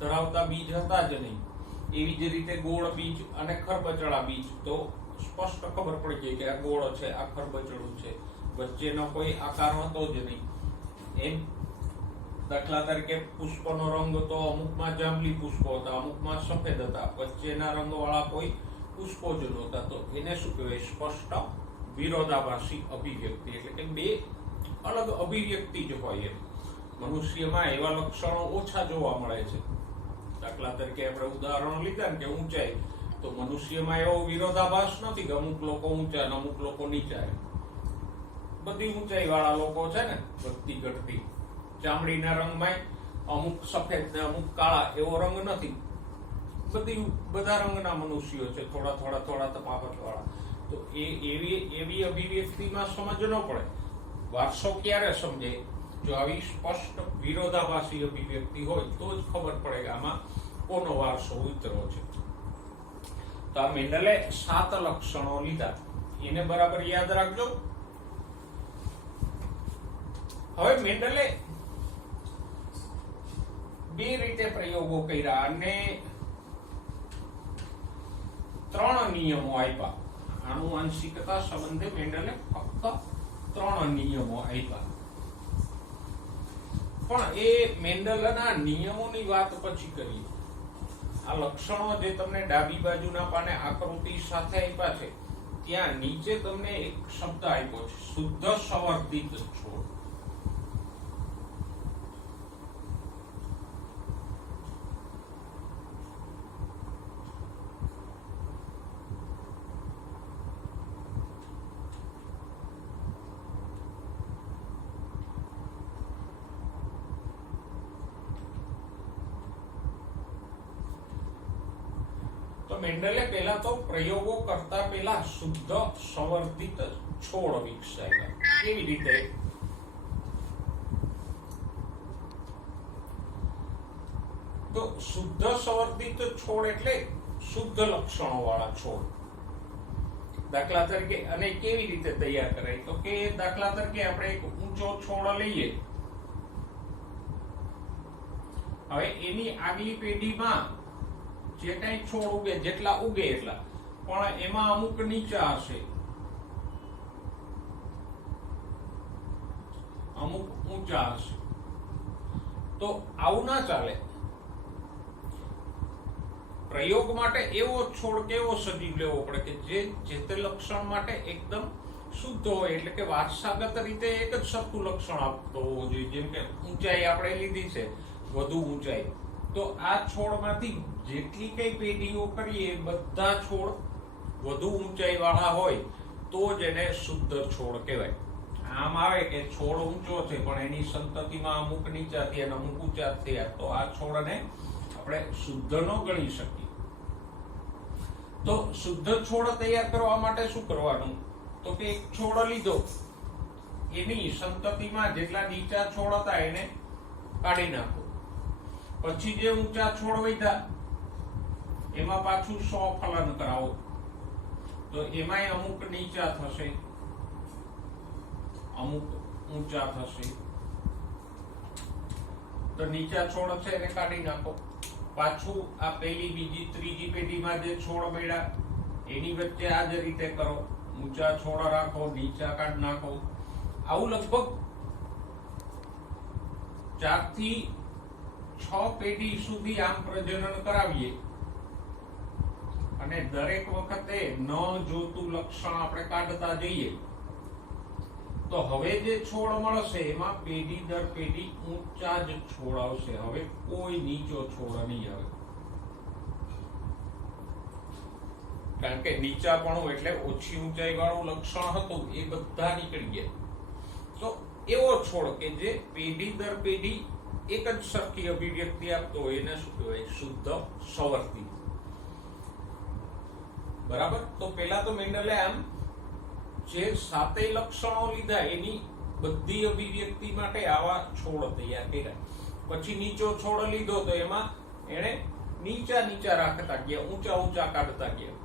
ધરાવતા બીજ હતા જ નહીં. એવી જ રીતે ગોળ બીજ અને ખરબચડા બીજ તો સ્પષ્ટ ખબર પડી ગઈ કે આ ગોળ છે, આ ખરબચડું છે, વચ્ચેનો કોઈ આકાર હતો જ નહીં. એમ દાખલા તરીકે પુષ્પનો રંગ તો અમુકમાં જાંબલી પુષ્પો હતા, અમુકમાં સફેદ હતા, વચ્ચેના રંગવાળા કોઈ પુષ્પો જ નહોતા. તો એને શું કહેવાય? સ્પષ્ટ વિરોધાભાસી અભિવ્યક્તિ. એટલે કે બે અલગ અભિવ્યક્તિ જ હોય. એમ મનુષ્યમાં એવા લક્ષણો ઓછા જોવા મળે છે. દાખલા તરીકે આપણે ઉદાહરણ લીધા ને કે ઊંચાઈ, તો મનુષ્યમાં એવો વિરોધાભાસ નથી કે અમુક લોકો ઊંચા અને અમુક લોકો નીચા. બધી ઊંચાઈ વાળા લોકો છે ને, વધતી ઘટતી. ચામડીના રંગમાં અમુક સફેદ ને અમુક કાળા એવો રંગ નથી. બધા રંગના મનુષ્યો છે, થોડા તફાવત વાળા. તો એવી અભિવ્યક્તિમાં સમજ ન પડે. વારસો ક્યારે સમજે? જો આવી સ્પષ્ટ વિરોધાભાસી અભિવ્યક્તિ હોય તો જ ખબર પડે કે આમાં કોનો વારસો ઉતરો છે. તો આ મેન્ડલે 7 લક્ષણો લીધા, એને બરાબર યાદ રાખજો. હવે મેન્ડલે બે રીતે પ્રયોગો કર્યા અને 3 નિયમો આપ્યા. આનુવંશિકતા સંબંધે મેન્ડલે ફક્ત 3 નિયમો આપ્યા. પણ એ મેન્ડલના નિયમોની વાત પછી કરીએ. આ લક્ષણો જે તમને ડાબી બાજુના પાને આકૃતિ સાથે આપ્યા છે, ત્યાં નીચે તમને એક શબ્દ આપ્યો છે, શુદ્ધ સંવર્ધિત છોડ. મેન્ડલે પહેલા તો પ્રયોગો કરતા પહેલા શુદ્ધ સંવર્ધિત છોડ વિકસાવ્યા. કેવી રીતે? તો શુદ્ધ સંવર્ધિત છોડ એટલે શુદ્ધ લક્ષણો વાળા છોડ. દાખલા તરીકે અને કેવી રીતે તૈયાર કરાય? તો કે દાખલા તરીકે આપણે એક ઊંચો છોડ લઈએ. હવે એની આગલી પેઢીમાં જે કઈ છોડ ઉગે, જેટલા ઉગે એટલા, પણ એમાં અમુક નીચા હશે, અમુક ઊંચા હશે. તો આવું ના ચાલે. પ્રયોગ માટે એવો છોડ કેવો સજીવ લેવો પડે કે જે તે લક્ષણ માટે એકદમ શુદ્ધ હોય. એટલે કે વારસાગત રીતે એક જ સરખું લક્ષણ આપતો હોવો જોઈએ. જેમ કે ઊંચાઈ આપણે લીધી છે, વધુ ઊંચાઈ, તો આ છોડમાંથી જેટલી કઈ પેઢીઓ કરીએ બધા છોડ વધુ ઊંચાઈ વાળા હોય તો જ એને શુદ્ધ છોડ કહેવાય. આમ આવે કે છોડ ઊંચો છે પણ એની સંતતિમાં અમુક નીચા થયા અને અમુક ઊંચા થયા, તો આ છોડને આપણે શુદ્ધ ન ગણી શકીએ. તો શુદ્ધ છોડ તૈયાર કરવા માટે શું કરવાનું? તો કે એક છોડ લીધો, એની સંતતિમાં જેટલા નીચા છોડ હતા એને કાઢી નાખો. પછી જે ઊંચા છોડ વધ્યા એમાં પાછું 100 ફલન કરાવો. તો એમાંય અમુક નીચા થશે, અમુક ઊંચા થશે. તો નીચા છોડ છે એને કાઢી નાખો. પાછું આ પહેલી, બીજી, ત્રીજી પેઢીમાં જે છોડ મળ્યા એની વચ્ચે આ જ રીતે કરો. ઊંચા છોડ રાખો, નીચા કાઢી નાખો. આવું લગભગ 4 થી 6 પેઢી સુધી આમ પ્રજનન કરાવીએ અને દરેક વખતે ન જોતું લક્ષણ આપણે કાઢતા જઈએ, તો હવે જે છોડ મળશે એમાં પેઢી દર પેઢી ઊંચા જ છોડ આવશે. હવે કોઈ નીચો છોડ નહીં આવે. કારણ કે નીચાપણું એટલે ઓછી ઊંચાઈ વાળું લક્ષણ હતું એ બધા નીકળી ગયા. તો એવો છોડ કે જે પેઢી દર પેઢી એક જ સરખી અભિવ્યક્તિ આપતો હોય એને શું કહેવાય? શુદ્ધ સંવર્ધિત. બરાબર. તો પેલા તો મેન્ડલે આમ જે 7 લક્ષણો લીધા એની બધી અભિવ્યક્તિ માટે આવા છોડ તૈયાર કર્યા. પછી નીચો છોડ લીધો તો એમાં એને નીચા નીચા રાખતા ગયા, ઊંચા ઊંચા કાઢતા ગયા.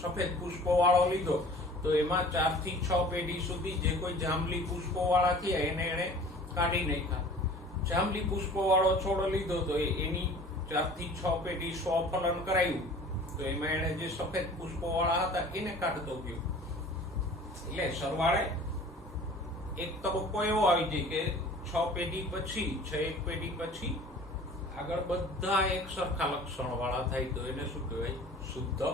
સફેદ પુષ્પો વાળો લીધો તો એમાં 4 થી 6 પેઢી સુધી જે કોઈ જાંબલી પુષ્પો વાળા થયા એને કાઢી નાખ્યા. જાંબલી પુષ્પો વાળો છોડ લીધો તો એની 4 થી 6 પેઢી સ્વફલન કરાયું તો એમાં એને જે સફેદ પુષ્પો વાળા હતા એને કાઢતો ગયો. એટલે સરવાળે એક તબક્કો એવો આવી જાય કે 6 પેઢી પછી 6 પેઢી પછી આગળ બધા એક સરખા લક્ષણ વાળા થાય તો એને શું કહેવાય? શુદ્ધ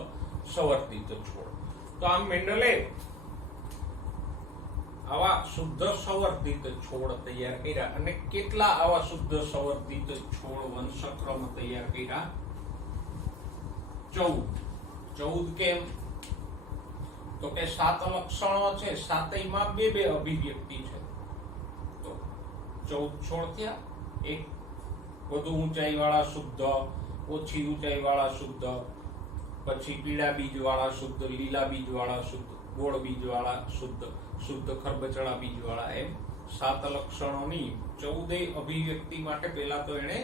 સંવર્ધિત છોડ. તો આમ મેન્ડલે આવા શુદ્ધ સંવર્ધિત છોડ તૈયાર કર્યા. અને કેટલા આવા શુદ્ધ સંવર્ધિત છોડ વંશક્રમ તૈયાર કર્યા? 14 કેમ? તો કે 7 લક્ષણો છે, 7માં બે અભિવ્યક્તિ છે. તો 14 છોડ થયા. એક વધુ ઊંચાઈ વાળા શુદ્ધ, ઓછી ઊંચાઈ વાળા શુદ્ધ, પછી પીળા બીજ વાળા શુદ્ધ, લીલા બીજ વાળા શુદ્ધ, ગોળ બીજ વાળા શુદ્ધ, શુદ્ધ ખરબચડા બીજ વાળા, એમ 7 લક્ષણોની 14 અભિવ્યક્તિ માટે પેલા તો એને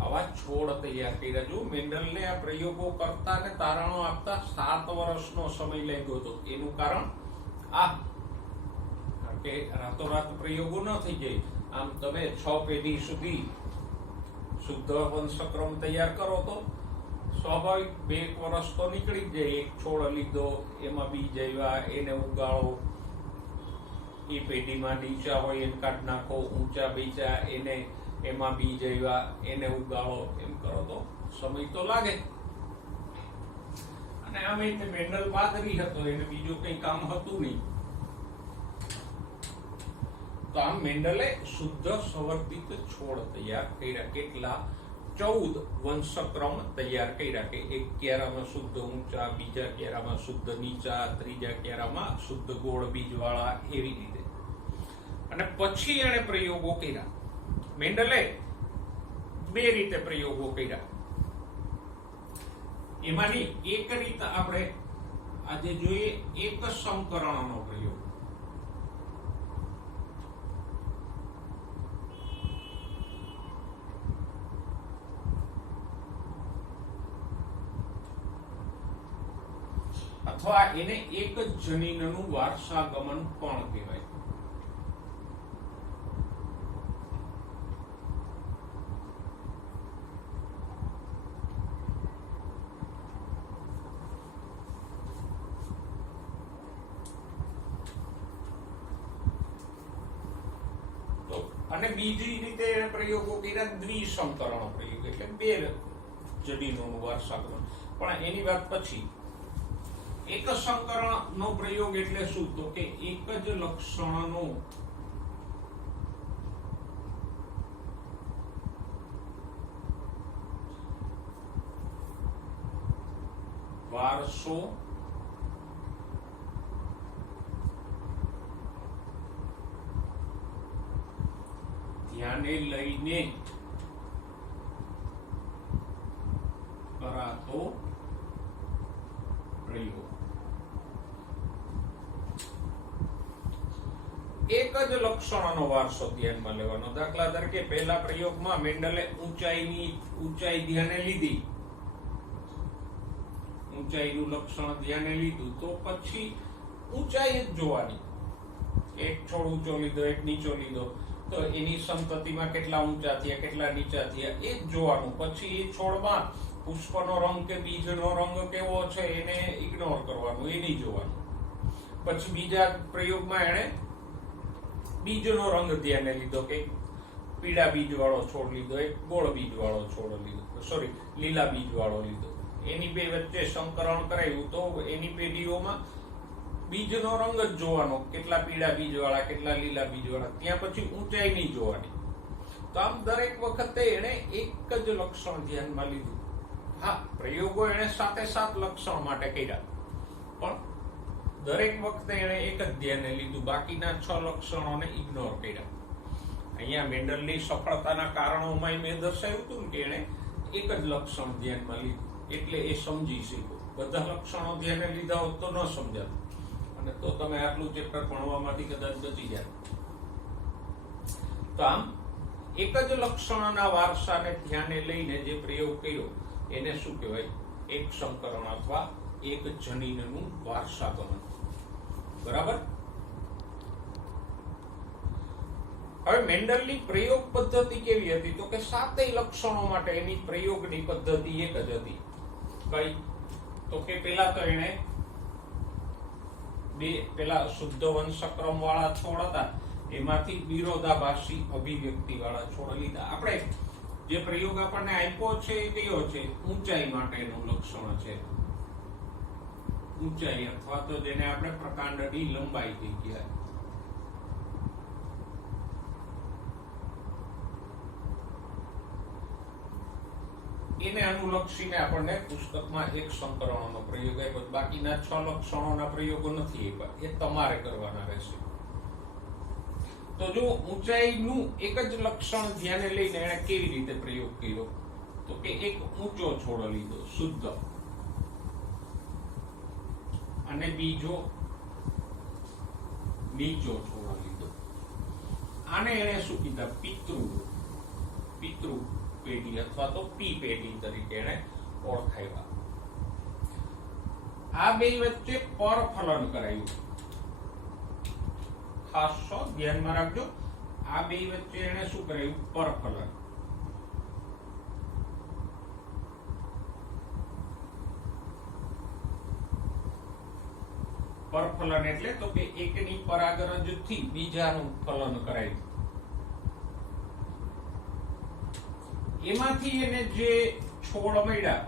આવા છોડ તૈયાર કર્યા. જો મેન્ડલને આ પ્રયોગો કરતા ને તારણો આપતા 7 વર્ષનો સમય લાગ્યો હતો. એનું કારણ કે રાતોરાત પ્રયોગો ન થઈ જાય. આમ તમે 6 પેઢી સુધી શુદ્ધ વંશક્રમ તૈયાર કરો તો સ્વાભાવિક 2 વર્ષ તો નીકળી જ જાય. એક છોડ લીધો, એમાં બીજ આવ્યા, એને ઉગાડો, એ પેઢીમાં નીચા હોય એને કાઢી નાખો, ઊંચા બીજા એને એમાં બીજ આવ્યા, એને ઉગાડો, એમ કરો તો સમય તો લાગે. અને આમ મેન્ડલ પાદરી હતો, એને બીજું કઈ કામ હતું નહીં. તો આમ મેન્ડલે શુદ્ધ સંવર્ધિત છોડ તૈયાર કર્યા. કેટલા? 14 વંશક્રમ તૈયાર કર્યા. કે એક ક્યારામાં શુદ્ધ ઊંચા, બીજા ક્યારામાં શુદ્ધ નીચા, ત્રીજા ક્યારામાં શુદ્ધ ગોળ બીજ વાળા, એવી રીતે. અને પછી એને પ્રયોગો કર્યા. મેન્ડલે 2 રીતે પ્રયોગો કર્યા. એમાંની એક રીત આપણે આજે જોઈએ, એક સંકરણનો પ્રયોગ. અથવા એને એક જનીનનું વારસાગમન પણ કહેવાય. અને બીજી રીતે પ્રયોગો કર્યા દ્વિસંકરણ પ્રયોગ, એટલે 2 જનીનોનું વારસાગમન. પણ એની વાત પછી. એક સંકરણ નો પ્રયોગ એટલે શું? તો કે એક જ લક્ષણનો વારસો ધ્યાને લઈને કરાતો પ્રયોગ. એક જ લક્ષણનો વારસો ધ્યાનમાં લેવાનો. દાખલા તરીકે પહેલા પ્રયોગમાં મેન્ડલે ઊંચાઈ ધ્યાને લીધી, ઊંચાઈનું લક્ષણ ધ્યાને લીધું, તો પછી ઊંચાઈ જ જોવાની. એક છોડ ઊંચો લીધો, એક નીચો લીધો, તો એની સંતતિમાં કેટલા ઊંચા થયા, કેટલા નીચા થયા, એ જ જોવાનું. પછી એ છોડમાં પુષ્પનો રંગ કે બીજનો રંગ કેવો છે એને ઇગ્નોર કરવાનું, એ નહીં જોવાનું. પછી બીજા પ્રયોગમાં એને બીજનો રંગ ધ્યાને લીધો, કે પીળા બીજ વાળો છોડ લીધો, એક ગોળ બીજ વાળો છોડ લીધો, લીલા બીજ વાળો લીધો. એની 2 વચ્ચે સંકરણ કરાયું તો એની પેઢીઓમાં બીજનો રંગ જ જોવાનો, કેટલા પીળા બીજ વાળા, કેટલા લીલા બીજ વાળા. ત્યાં પછી ઊંચાઈ નહીં જોવાની. તો આમ દરેક વખતે એને એક જ લક્ષણ ધ્યાનમાં લીધું. હા, પ્રયોગો એને 7 લક્ષણ માટે કર્યા, પણ દરેક વખતે એને એક જ ધ્યાને લીધું, બાકીના 6 લક્ષણોને ઇગ્નોર કર્યા. અહીંયા મેન્ડલની સફળતાના કારણોમાં મેં દર્શાવ્યું હતું કે એને એક જ લક્ષણ ધ્યાનમાં લીધું, એટલે એ સમજી શક્યો. બધા લક્ષણો ધ્યાને લીધા હોત તો ન સમજાત, અને તો તમે આટલું ચેપ્ટર ભણવામાંથી કદાચ બચી જાય. તો આમ એક જ લક્ષણના વારસાને ધ્યાને લઈને જે પ્રયોગ કર્યો એને શું કહેવાય? એક સંકરણ અથવા એક જનીનનું વારસાગમન. બરાબર. હવે મેન્ડલની પ્રયોગ પદ્ધતિ કેવી હતી? તો કે સાતેય લક્ષણો માટે એની પ્રયોગની પદ્ધતિ એક જ હતી. કઈ? તો કે પેલા તો એને પેલા શુદ્ધ વંશક્રમ વાળા છોડ હતા, એમાંથી વિરોધાભાસી અભિવ્યક્તિ વાળા છોડ લીધા. આપણે જે પ્રયોગ આપણને આપ્યો છે એ કયો છે? ઊંચાઈ માટેનું લક્ષણ છે. ઊંચાઈ અથવા તો જેને આપણે પ્રકાંડની લંબાઈ કહીએ. એને અનુલક્ષીને આપણને પુસ્તકમાં એક સંકરણનો પ્રયોગ આપ્યો. બાકીના 6 લક્ષણોના પ્રયોગો નથી આપ્યા, એ તમારે કરવાના રહેશે. તો જો ઊંચાઈનું એક જ લક્ષણ ધ્યાને લઈને એને કેવી રીતે પ્રયોગ કર્યો? તો કે એક ઊંચો છોડ લીધો શુદ્ધ, અને બીજો નીચો છોડ લીધો. આને એને શું કીધા? પિતૃ પેઢી અથવા તો પી પેઢી તરીકે એને ઓળખાવ્યા. આ બે વચ્ચે પરફલન કરાયું. ખાસ ધ્યાનમાં રાખજો, આ બે વચ્ચે એને શું કરાયું? પરફલન. પરફલન એટલે તો કે એકની પરાગરજથી બીજાનું ફલન કરાયું. એમાંથી એને જે છોડ મળ્યા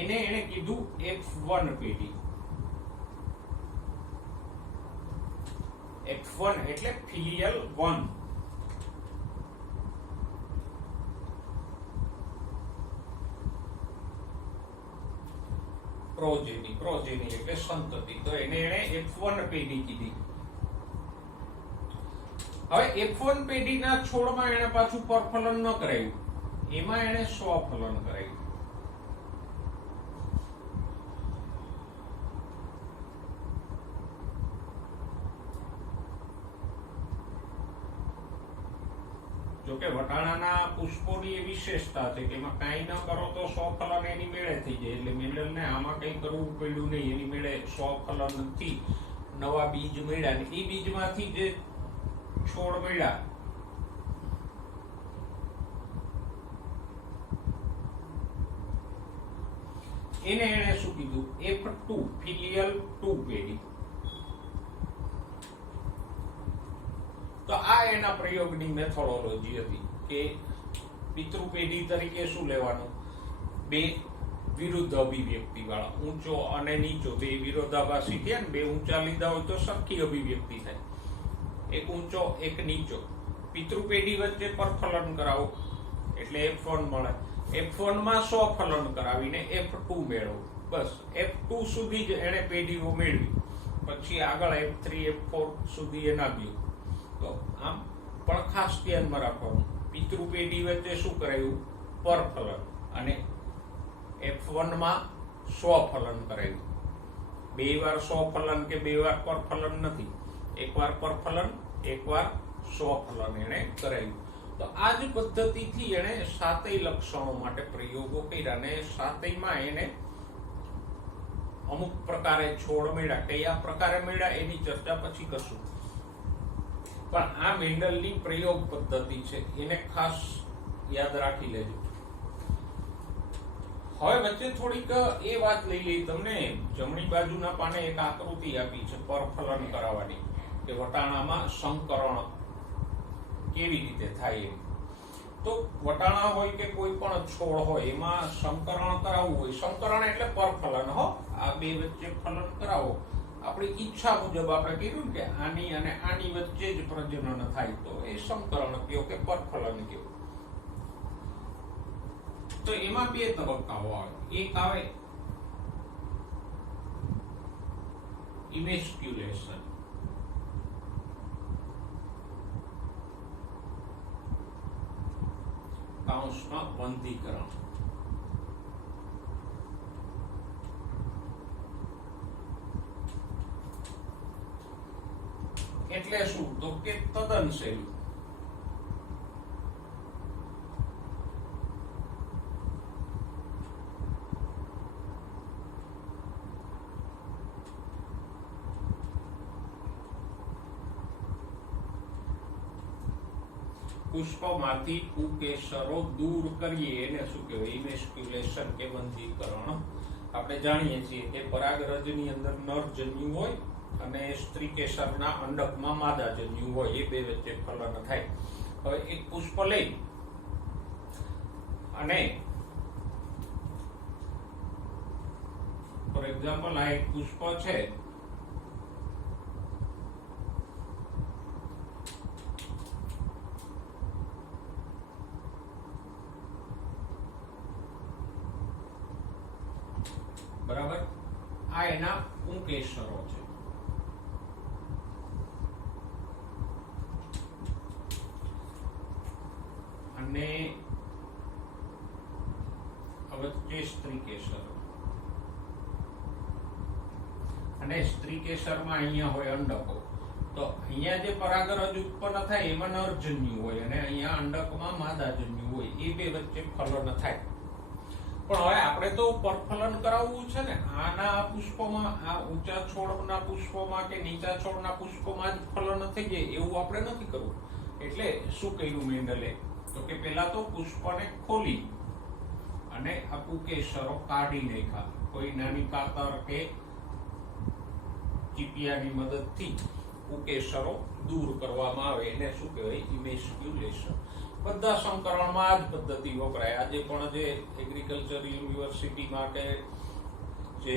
એને કીધું F1 પેઢી. F1 એટલે ફિલિયલ 1. પ્રોજેની એટલે સંતતિ. તો એને F1 પેઢી કીધી. હવે F1 પેઢીના છોડમાં એને પાછું પરફલન ન કરાયું, એમાં એને સ્વફલન કરાયું. જોકે વટાણાના પુષ્પોની એ વિશેષતા છે કે એમાં કાંઈ ન કરો તો સ્વફલન એની મેળે થઈ જાય. એટલે મેન્ડલને આમાં કંઈ કરવું પડ્યું નહીં, એની મેળે સ્વફલનથી નવા બીજ મળ્યા, ને એ બીજમાંથી જે છોડ મળ્યા એને શું કીધું? F2 ફિલિયલ 2 પેઢી. તો આ એના પ્રયોગની મેથોડોલોજી હતી કે પિતૃ પેઢી તરીકે શું લેવાનું? બે વિરુદ્ધ અભિવ્યક્તિ વાળા, ઊંચો અને નીચો બે વિરોધાભાસી થયા ને. બે ઊંચા લીધા હોય તો સરખી અભિવ્યક્તિ થાય. એક ઊંચો એક નીચો. પિતૃ પેઢી વચ્ચે પરફલન કરાવો એટલે F1 મળે. F1 માં સ્વફલન કરાવીને F2 મેળવો. બસ F2 સુધી જ એને પેઢીઓ મેળવી, પછી આગળ F3 F4 સુધી એના ગયું. તો આમ પણ ખાસ ધ્યાનમાં રાખવાનું, પિતૃ પેઢી વચ્ચે શું કરાયું? પરફલન. અને F1 માં સ્વફલન કરાયું. બે વાર સ્વફલન કે બે વાર પરફલન નથી, એકવાર પરફલન એકવાર સ્વફલન એને કરાયું. તો આ જ પદ્ધતિથી એને સાતેય લક્ષણો માટે પ્રયોગો કર્યા, અને સાતેયમાં એને અમુક પ્રકારે છોડ મળ્યા. કયા પ્રકારે મળ્યા એની ચર્ચા પછી કરશું. પણ આ મેન્ડલની પ્રયોગ પદ્ધતિ છે, એને ખાસ યાદ રાખી લેજો. હવે વચ્ચે થોડીક એ વાત લઈ લઈ તમને. જમણી બાજુના પાને એક આકૃતિ આપી છે પરફલન કરાવવાની, કે વટાણામાં સંકરણ કેવી રીતે થાય. તો વટાણા હોય કે કોઈ પણ છોડ હોય એમાં સંકરણ કરાવવું હોય. સંકરણ એટલે પરફલન. આ બે વચ્ચે ફલન કરાવો. આપણી ઈચ્છા મુજબ આપણે કીધું કે આની અને આની વચ્ચે જ પ્રજનન થાય, તો એ સંકરણ કયો કે પરફલન કયો. તો એમાં બે તબક્કાઓ આવે. એક આવે ઇમેસ્ક્યુલેશન. કૌંસમાં વંધીકરણ. એટલે શું? તો કે તદનશૈલી. પુષ્પમાંથી કુકેસરો દૂર કરીએ એને શું કહેવાય? ઇમેસ્ક્યુલેશન કે વંધીકરણ. આપણે જાણીએ છીએ કે પરાગરજની અંદર નરજન્યુ હોય અને સ્ત્રીકેસરના અંડકમાં માદાજન્યુ હોય, એ બે વચ્ચે ફલન થાય. હવે એક પુષ્પ લઈ અને ફોર એક્ઝામ્પલ આ એક પુષ્પ છે, બરાબર? આ એના પુંકેસરો છે. અને વચ્ચે સ્ત્રીકેસર, અને સ્ત્રીકેસરમાં અહીંયા હોય અંડકો. તો અહીંયા જે પરાગરજ ઉત્પન્ન થાય એમાં નરજન્યુ હોય અને અહીંયા અંડકમાં માદાજન્યુ હોય, એ બે વચ્ચે ફલન થાય. પણ હવે આપણે તો પરફલન કરાવવું છે ને. આના પુષ્પમાં, આ ઊંચા છોડના પુષ્પમાં કે નીચા છોડના પુષ્પમાં જ ફલન થઈ જાય એવું આપણે નથી કરવું. એટલે શું કર્યું મેન્ડલે? તો કે પેલા તો પુષ્પને ખોલી અને આ પુકેસરો કાઢી નાખ્યા. કોઈ નાની કાતર કે ચીપિયાની મદદથી પુકેસરો દૂર કરવામાં આવે એને શું કહેવાય? ઇમેસ્ક્યુલેશન. બધા સંકરણમાં આ જ પદ્ધતિ વપરાય. આજે પણ જે એગ્રીકલ્ચર યુનિવર્સિટી માટે જે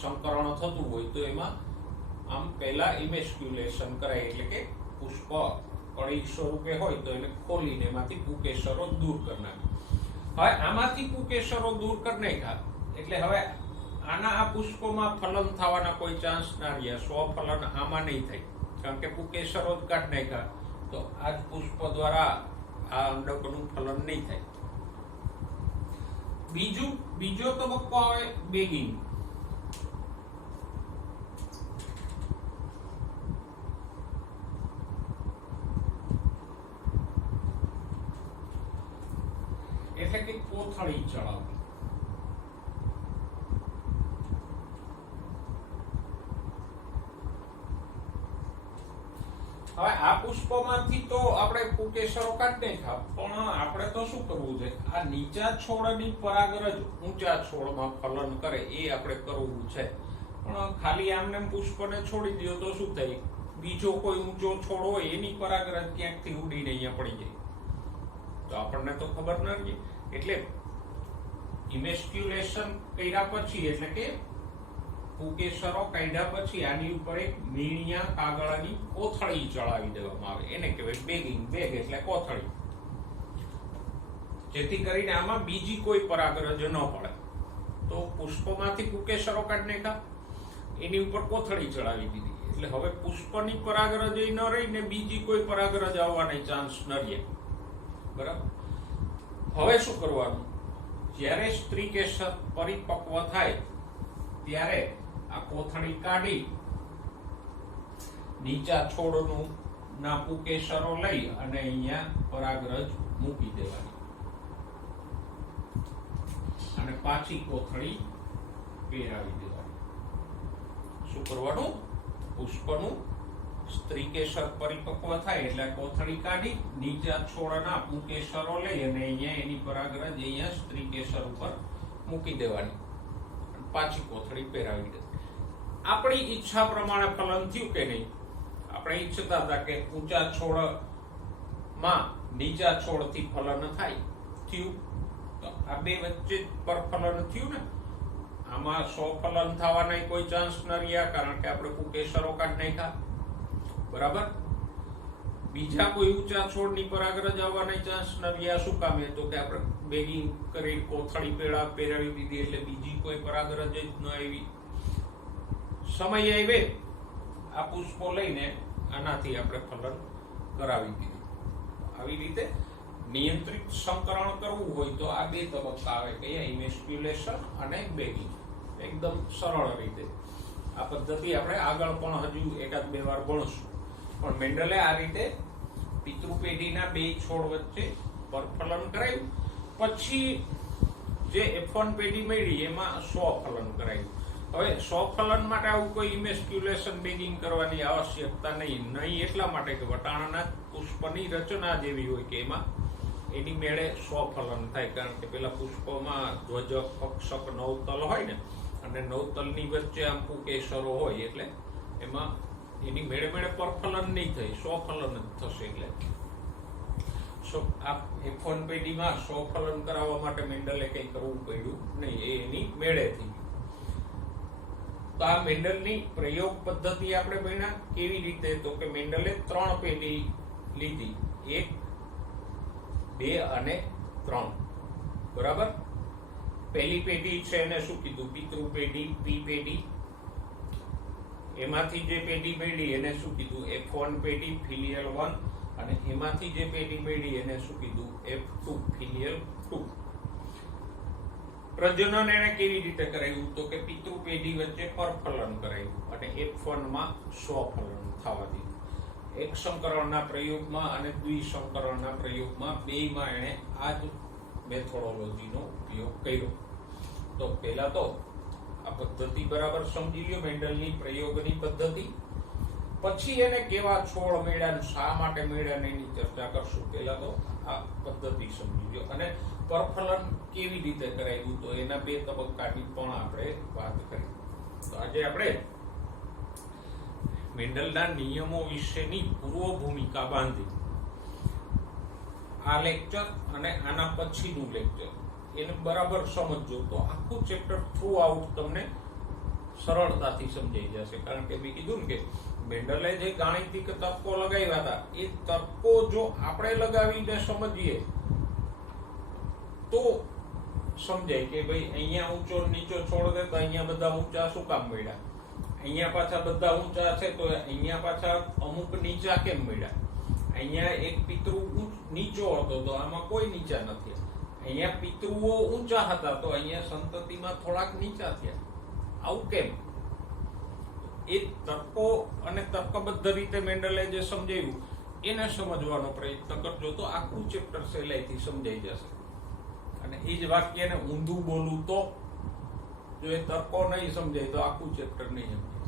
સંકરણ થતું હોય તો એમાં આમ પહેલા ઇમેસ્ક્યુલેશન કરાય, એટલે કે પુષ્પ કળી સ્વરૂપે હોય તો એને ખોલીને એમાંથી પુકેસરો દૂર કરી નાખે. હવે આમાંથી પુકેસરો દૂર કરી નાખ્યા એટલે હવે આના આ પુષ્પમાં ફલન થવાના કોઈ ચાન્સ ના રહ્યા. સ્વફલન આમાં નહીં થાય કારણ કે પુકેસરો જ કાઢી નાખ્યા. તો આ જ પુષ્પ દ્વારા આ અંડકનું ફલન નહીં થાય. બીજો તબક્કો આવે બેગિંગ. એટલે કે કોથળી ચડાવવી. હવે આ પુષ્પમાંથી તો આપણે પુકેસરો કાઢી નાખ્યા, પણ આપણે તો શું કરવું છે? આ નીચા છોડની પરાગરજ ઊંચા છોડમાં ફલન કરે એ આપણે કરવું છે. પણ ખાલી આમને પુષ્પને છોડી દો તો શું થાય? બીજો કોઈ ઊંચો છોડ હોય એની પરાગરજ ક્યાંકથી ઉડીને અહીંયા પડી જાય તો આપણને તો ખબર ન રહે. એટલે ઇમેસ્ક્યુલેશન કર્યા પછી, એટલે કે પુકેસરો કાઢ્યા પછી આની ઉપર એક મીણિયા કાગળની કોથળી ચડાવી દેવામાં આવે. એને કહેવાય બેગિંગ. બેગ એટલે કોથળી, જેથી કરીને આમાં બીજી કોઈ પરાગરજ ન પડે. તો પુષ્પમાંથી પુકેસરો કાઢી નાખ્યા, એની ઉપર કોથળી ચડાવી દીધી એટલે હવે પુષ્પની પરાગરજ ન રહી ને બીજી કોઈ પરાગરજ આવવાની ચાન્સ ન રહે. બરાબર? હવે શું કરવાનું? જ્યારે સ્ત્રીકેસર પરિપક્વ થાય ત્યારે આ કોથળી કાઢી નીચા છોડનું ના પુકેસરો લઈ અને અહીંયા પરાગરજ મૂકી દેવાની અને પાછી કોથળી પહેરાવી દેવાની. શું કરવાનું? પુષ્પનું સ્ત્રીકેસર પરિપક્વ થાય એટલે કોથળી કાઢી નીચા છોડના પુકેસરો લઈ અને અહીંયા એની પરાગરજ અહીંયા સ્ત્રીકેસર ઉપર મૂકી દેવાની, પાછી કોથળી પહેરાવી દે. આપણી ઈચ્છા પ્રમાણે ફલન થયું કે નહીં? આપણે ઈચ્છતા હતા કે ઊંચા છોડમાં નીચા છોડથી ફલન થાય, થયું. તો આ બે વચ્ચે પર ફલન થયું ને. આમાં સ્વફલન થવાના કોઈ ચાન્સ ન રહ્યા કારણ કે આપણે પુકેસરો કાઢી નાખ્યા. બરાબર? બીજા કોઈ ઊંચા છોડની પરાગરજ આવવાના ચાન્સ ન રહ્યા. શું કામે? તો કે આપણે બેગિંગ કરી કોથળી પહેરાવી દીધી એટલે બીજી કોઈ પરાગરજ જ ન આવી. સમય આવે આ પુષ્પો લઈને આનાથી આપણે ફલન કરાવી દીધું. આવી રીતે નિયંત્રિત સંકરણ કરવું હોય તો આ બે તબક્કા આવે કે ઇમેસ્ક્યુલેશન અને બેગિંગ. એકદમ સરળ રીતે આ પદ્ધતિ આપણે આગળ પણ હજુ એકાદ બે વાર ભણશું. પણ મેન્ડલે આ રીતે પિતૃ પેઢીના બે છોડ વચ્ચે પરફલન કરાયું. પછી જે F1 પેઢી મળી એમાં સ્વફલન કરાયું. હવે સ્વફલન માટે આવું કોઈ ઇમેસ્ક્યુલેશન બેગિંગ કરવાની આવશ્યકતા નહીં એટલા માટે કે વટાણાના પુષ્પની રચના જેવી હોય કે એમાં એની મેળે સ્વફલન થાય. કારણ કે પેલા પુષ્પમાં ધ્વજક, પક્ષક, નવતલ હોય ને, અને નવતલની વચ્ચે આમ પુકેસરો હોય એટલે એમાં એની મેળે મેળે પરફલન નહીં થાય, સ્વફલન જ થશે. એટલે આ F1 પેઢીમાં સ્વફલન કરાવવા માટે મેન્ડલે કંઈ કરવું પડ્યું નહીં, એ એની મેળેથી. તો આ મેન્ડલની પ્રયોગ પદ્ધતિ આપણે ભણ્યા કેવી રીતે, તો કે મેન્ડલે 3 પેઢી લીધી, 1, 2 અને 3. બરાબર. પહેલી પેઢી છે એને શું કીધું? પિતૃ પેઢી, પી પેઢી. એમાંથી જે પેઢી મળી એને શું કીધું? F1 પેઢી, ફિલિયલ 1. અને એમાંથી જે પેઢી મળી એને શું કીધું? F2, ફિલિયલ 2. પ્રજનન એને કેવી રીતે કરાયું? તો કે પિતૃ પેઢી વચ્ચે પરફલન કરાયું અને F1 માં સ્વફલન થવા દીધું. એક સંકરણના પ્રયોગમાં અને દ્વિસંકરણના પ્રયોગમાં બેયમાં એણે આ જ મેથોડોલોજીનો ઉપયોગ કર્યો. તો પહેલા તો આ પદ્ધતિ બરાબર સમજી લ્યો, મેન્ડલની પ્રયોગની પદ્ધતિ. પછી એને કેવા છોડ મળ્યા, શા માટે મળ્યા એની ચર્ચા કરશું. પહેલા તો આ પદ્ધતિ સમજી લ્યો અને પરફલન કેવી રીતે કરાયું તો એના 2 તબક્કાની પણ આપણે વાત કરી. તો આજે આપણે મેન્ડલના નિયમો વિશેની પૂર્વ ભૂમિકા બાંધી. આ લેક્ચર અને આના પછીનું લેક્ચર એને બરાબર સમજજો તો આખું ચેપ્ટર થ્રુ આઉટ તમને સરળતાથી સમજાઈ જશે. કારણ કે મેં કીધું ને કે મેન્ડલે જે ગાણિતિક તર્કો લગાવ્યા હતા એ તર્કો જો આપણે લગાવીને સમજીએ તો સમજાય કે ભાઈ અહીંયા ઊંચો નીચો છોડ દે તો અહીંયા બધા ઊંચા શું કામ મળ્યા, અહીંયા પાછા બધા ઊંચા છે તો અહીંયા પાછા અમુક નીચા કેમ મળ્યા, અહીંયા એક પિતૃ નીચો હતો તો આમાં કોઈ નીચા નથી, અહીંયા પિતૃઓ ઊંચા હતા તો અહીંયા સંતતિમાં થોડાક નીચા થયા, આવું કેમ? એ તર્કો અને તર્કબદ્ધ રીતે મેન્ડલે જે સમજાવ્યું એને સમજવાનો પ્રયત્ન કરજો તો આખું ચેપ્ટર સહેલાઈથી સમજાઈ જશે. અને એ જ વાક્યને ઊંધું બોલું તો જો એ તર્કો નહીં સમજાય તો આખું ચેપ્ટર નહીં સમજાય.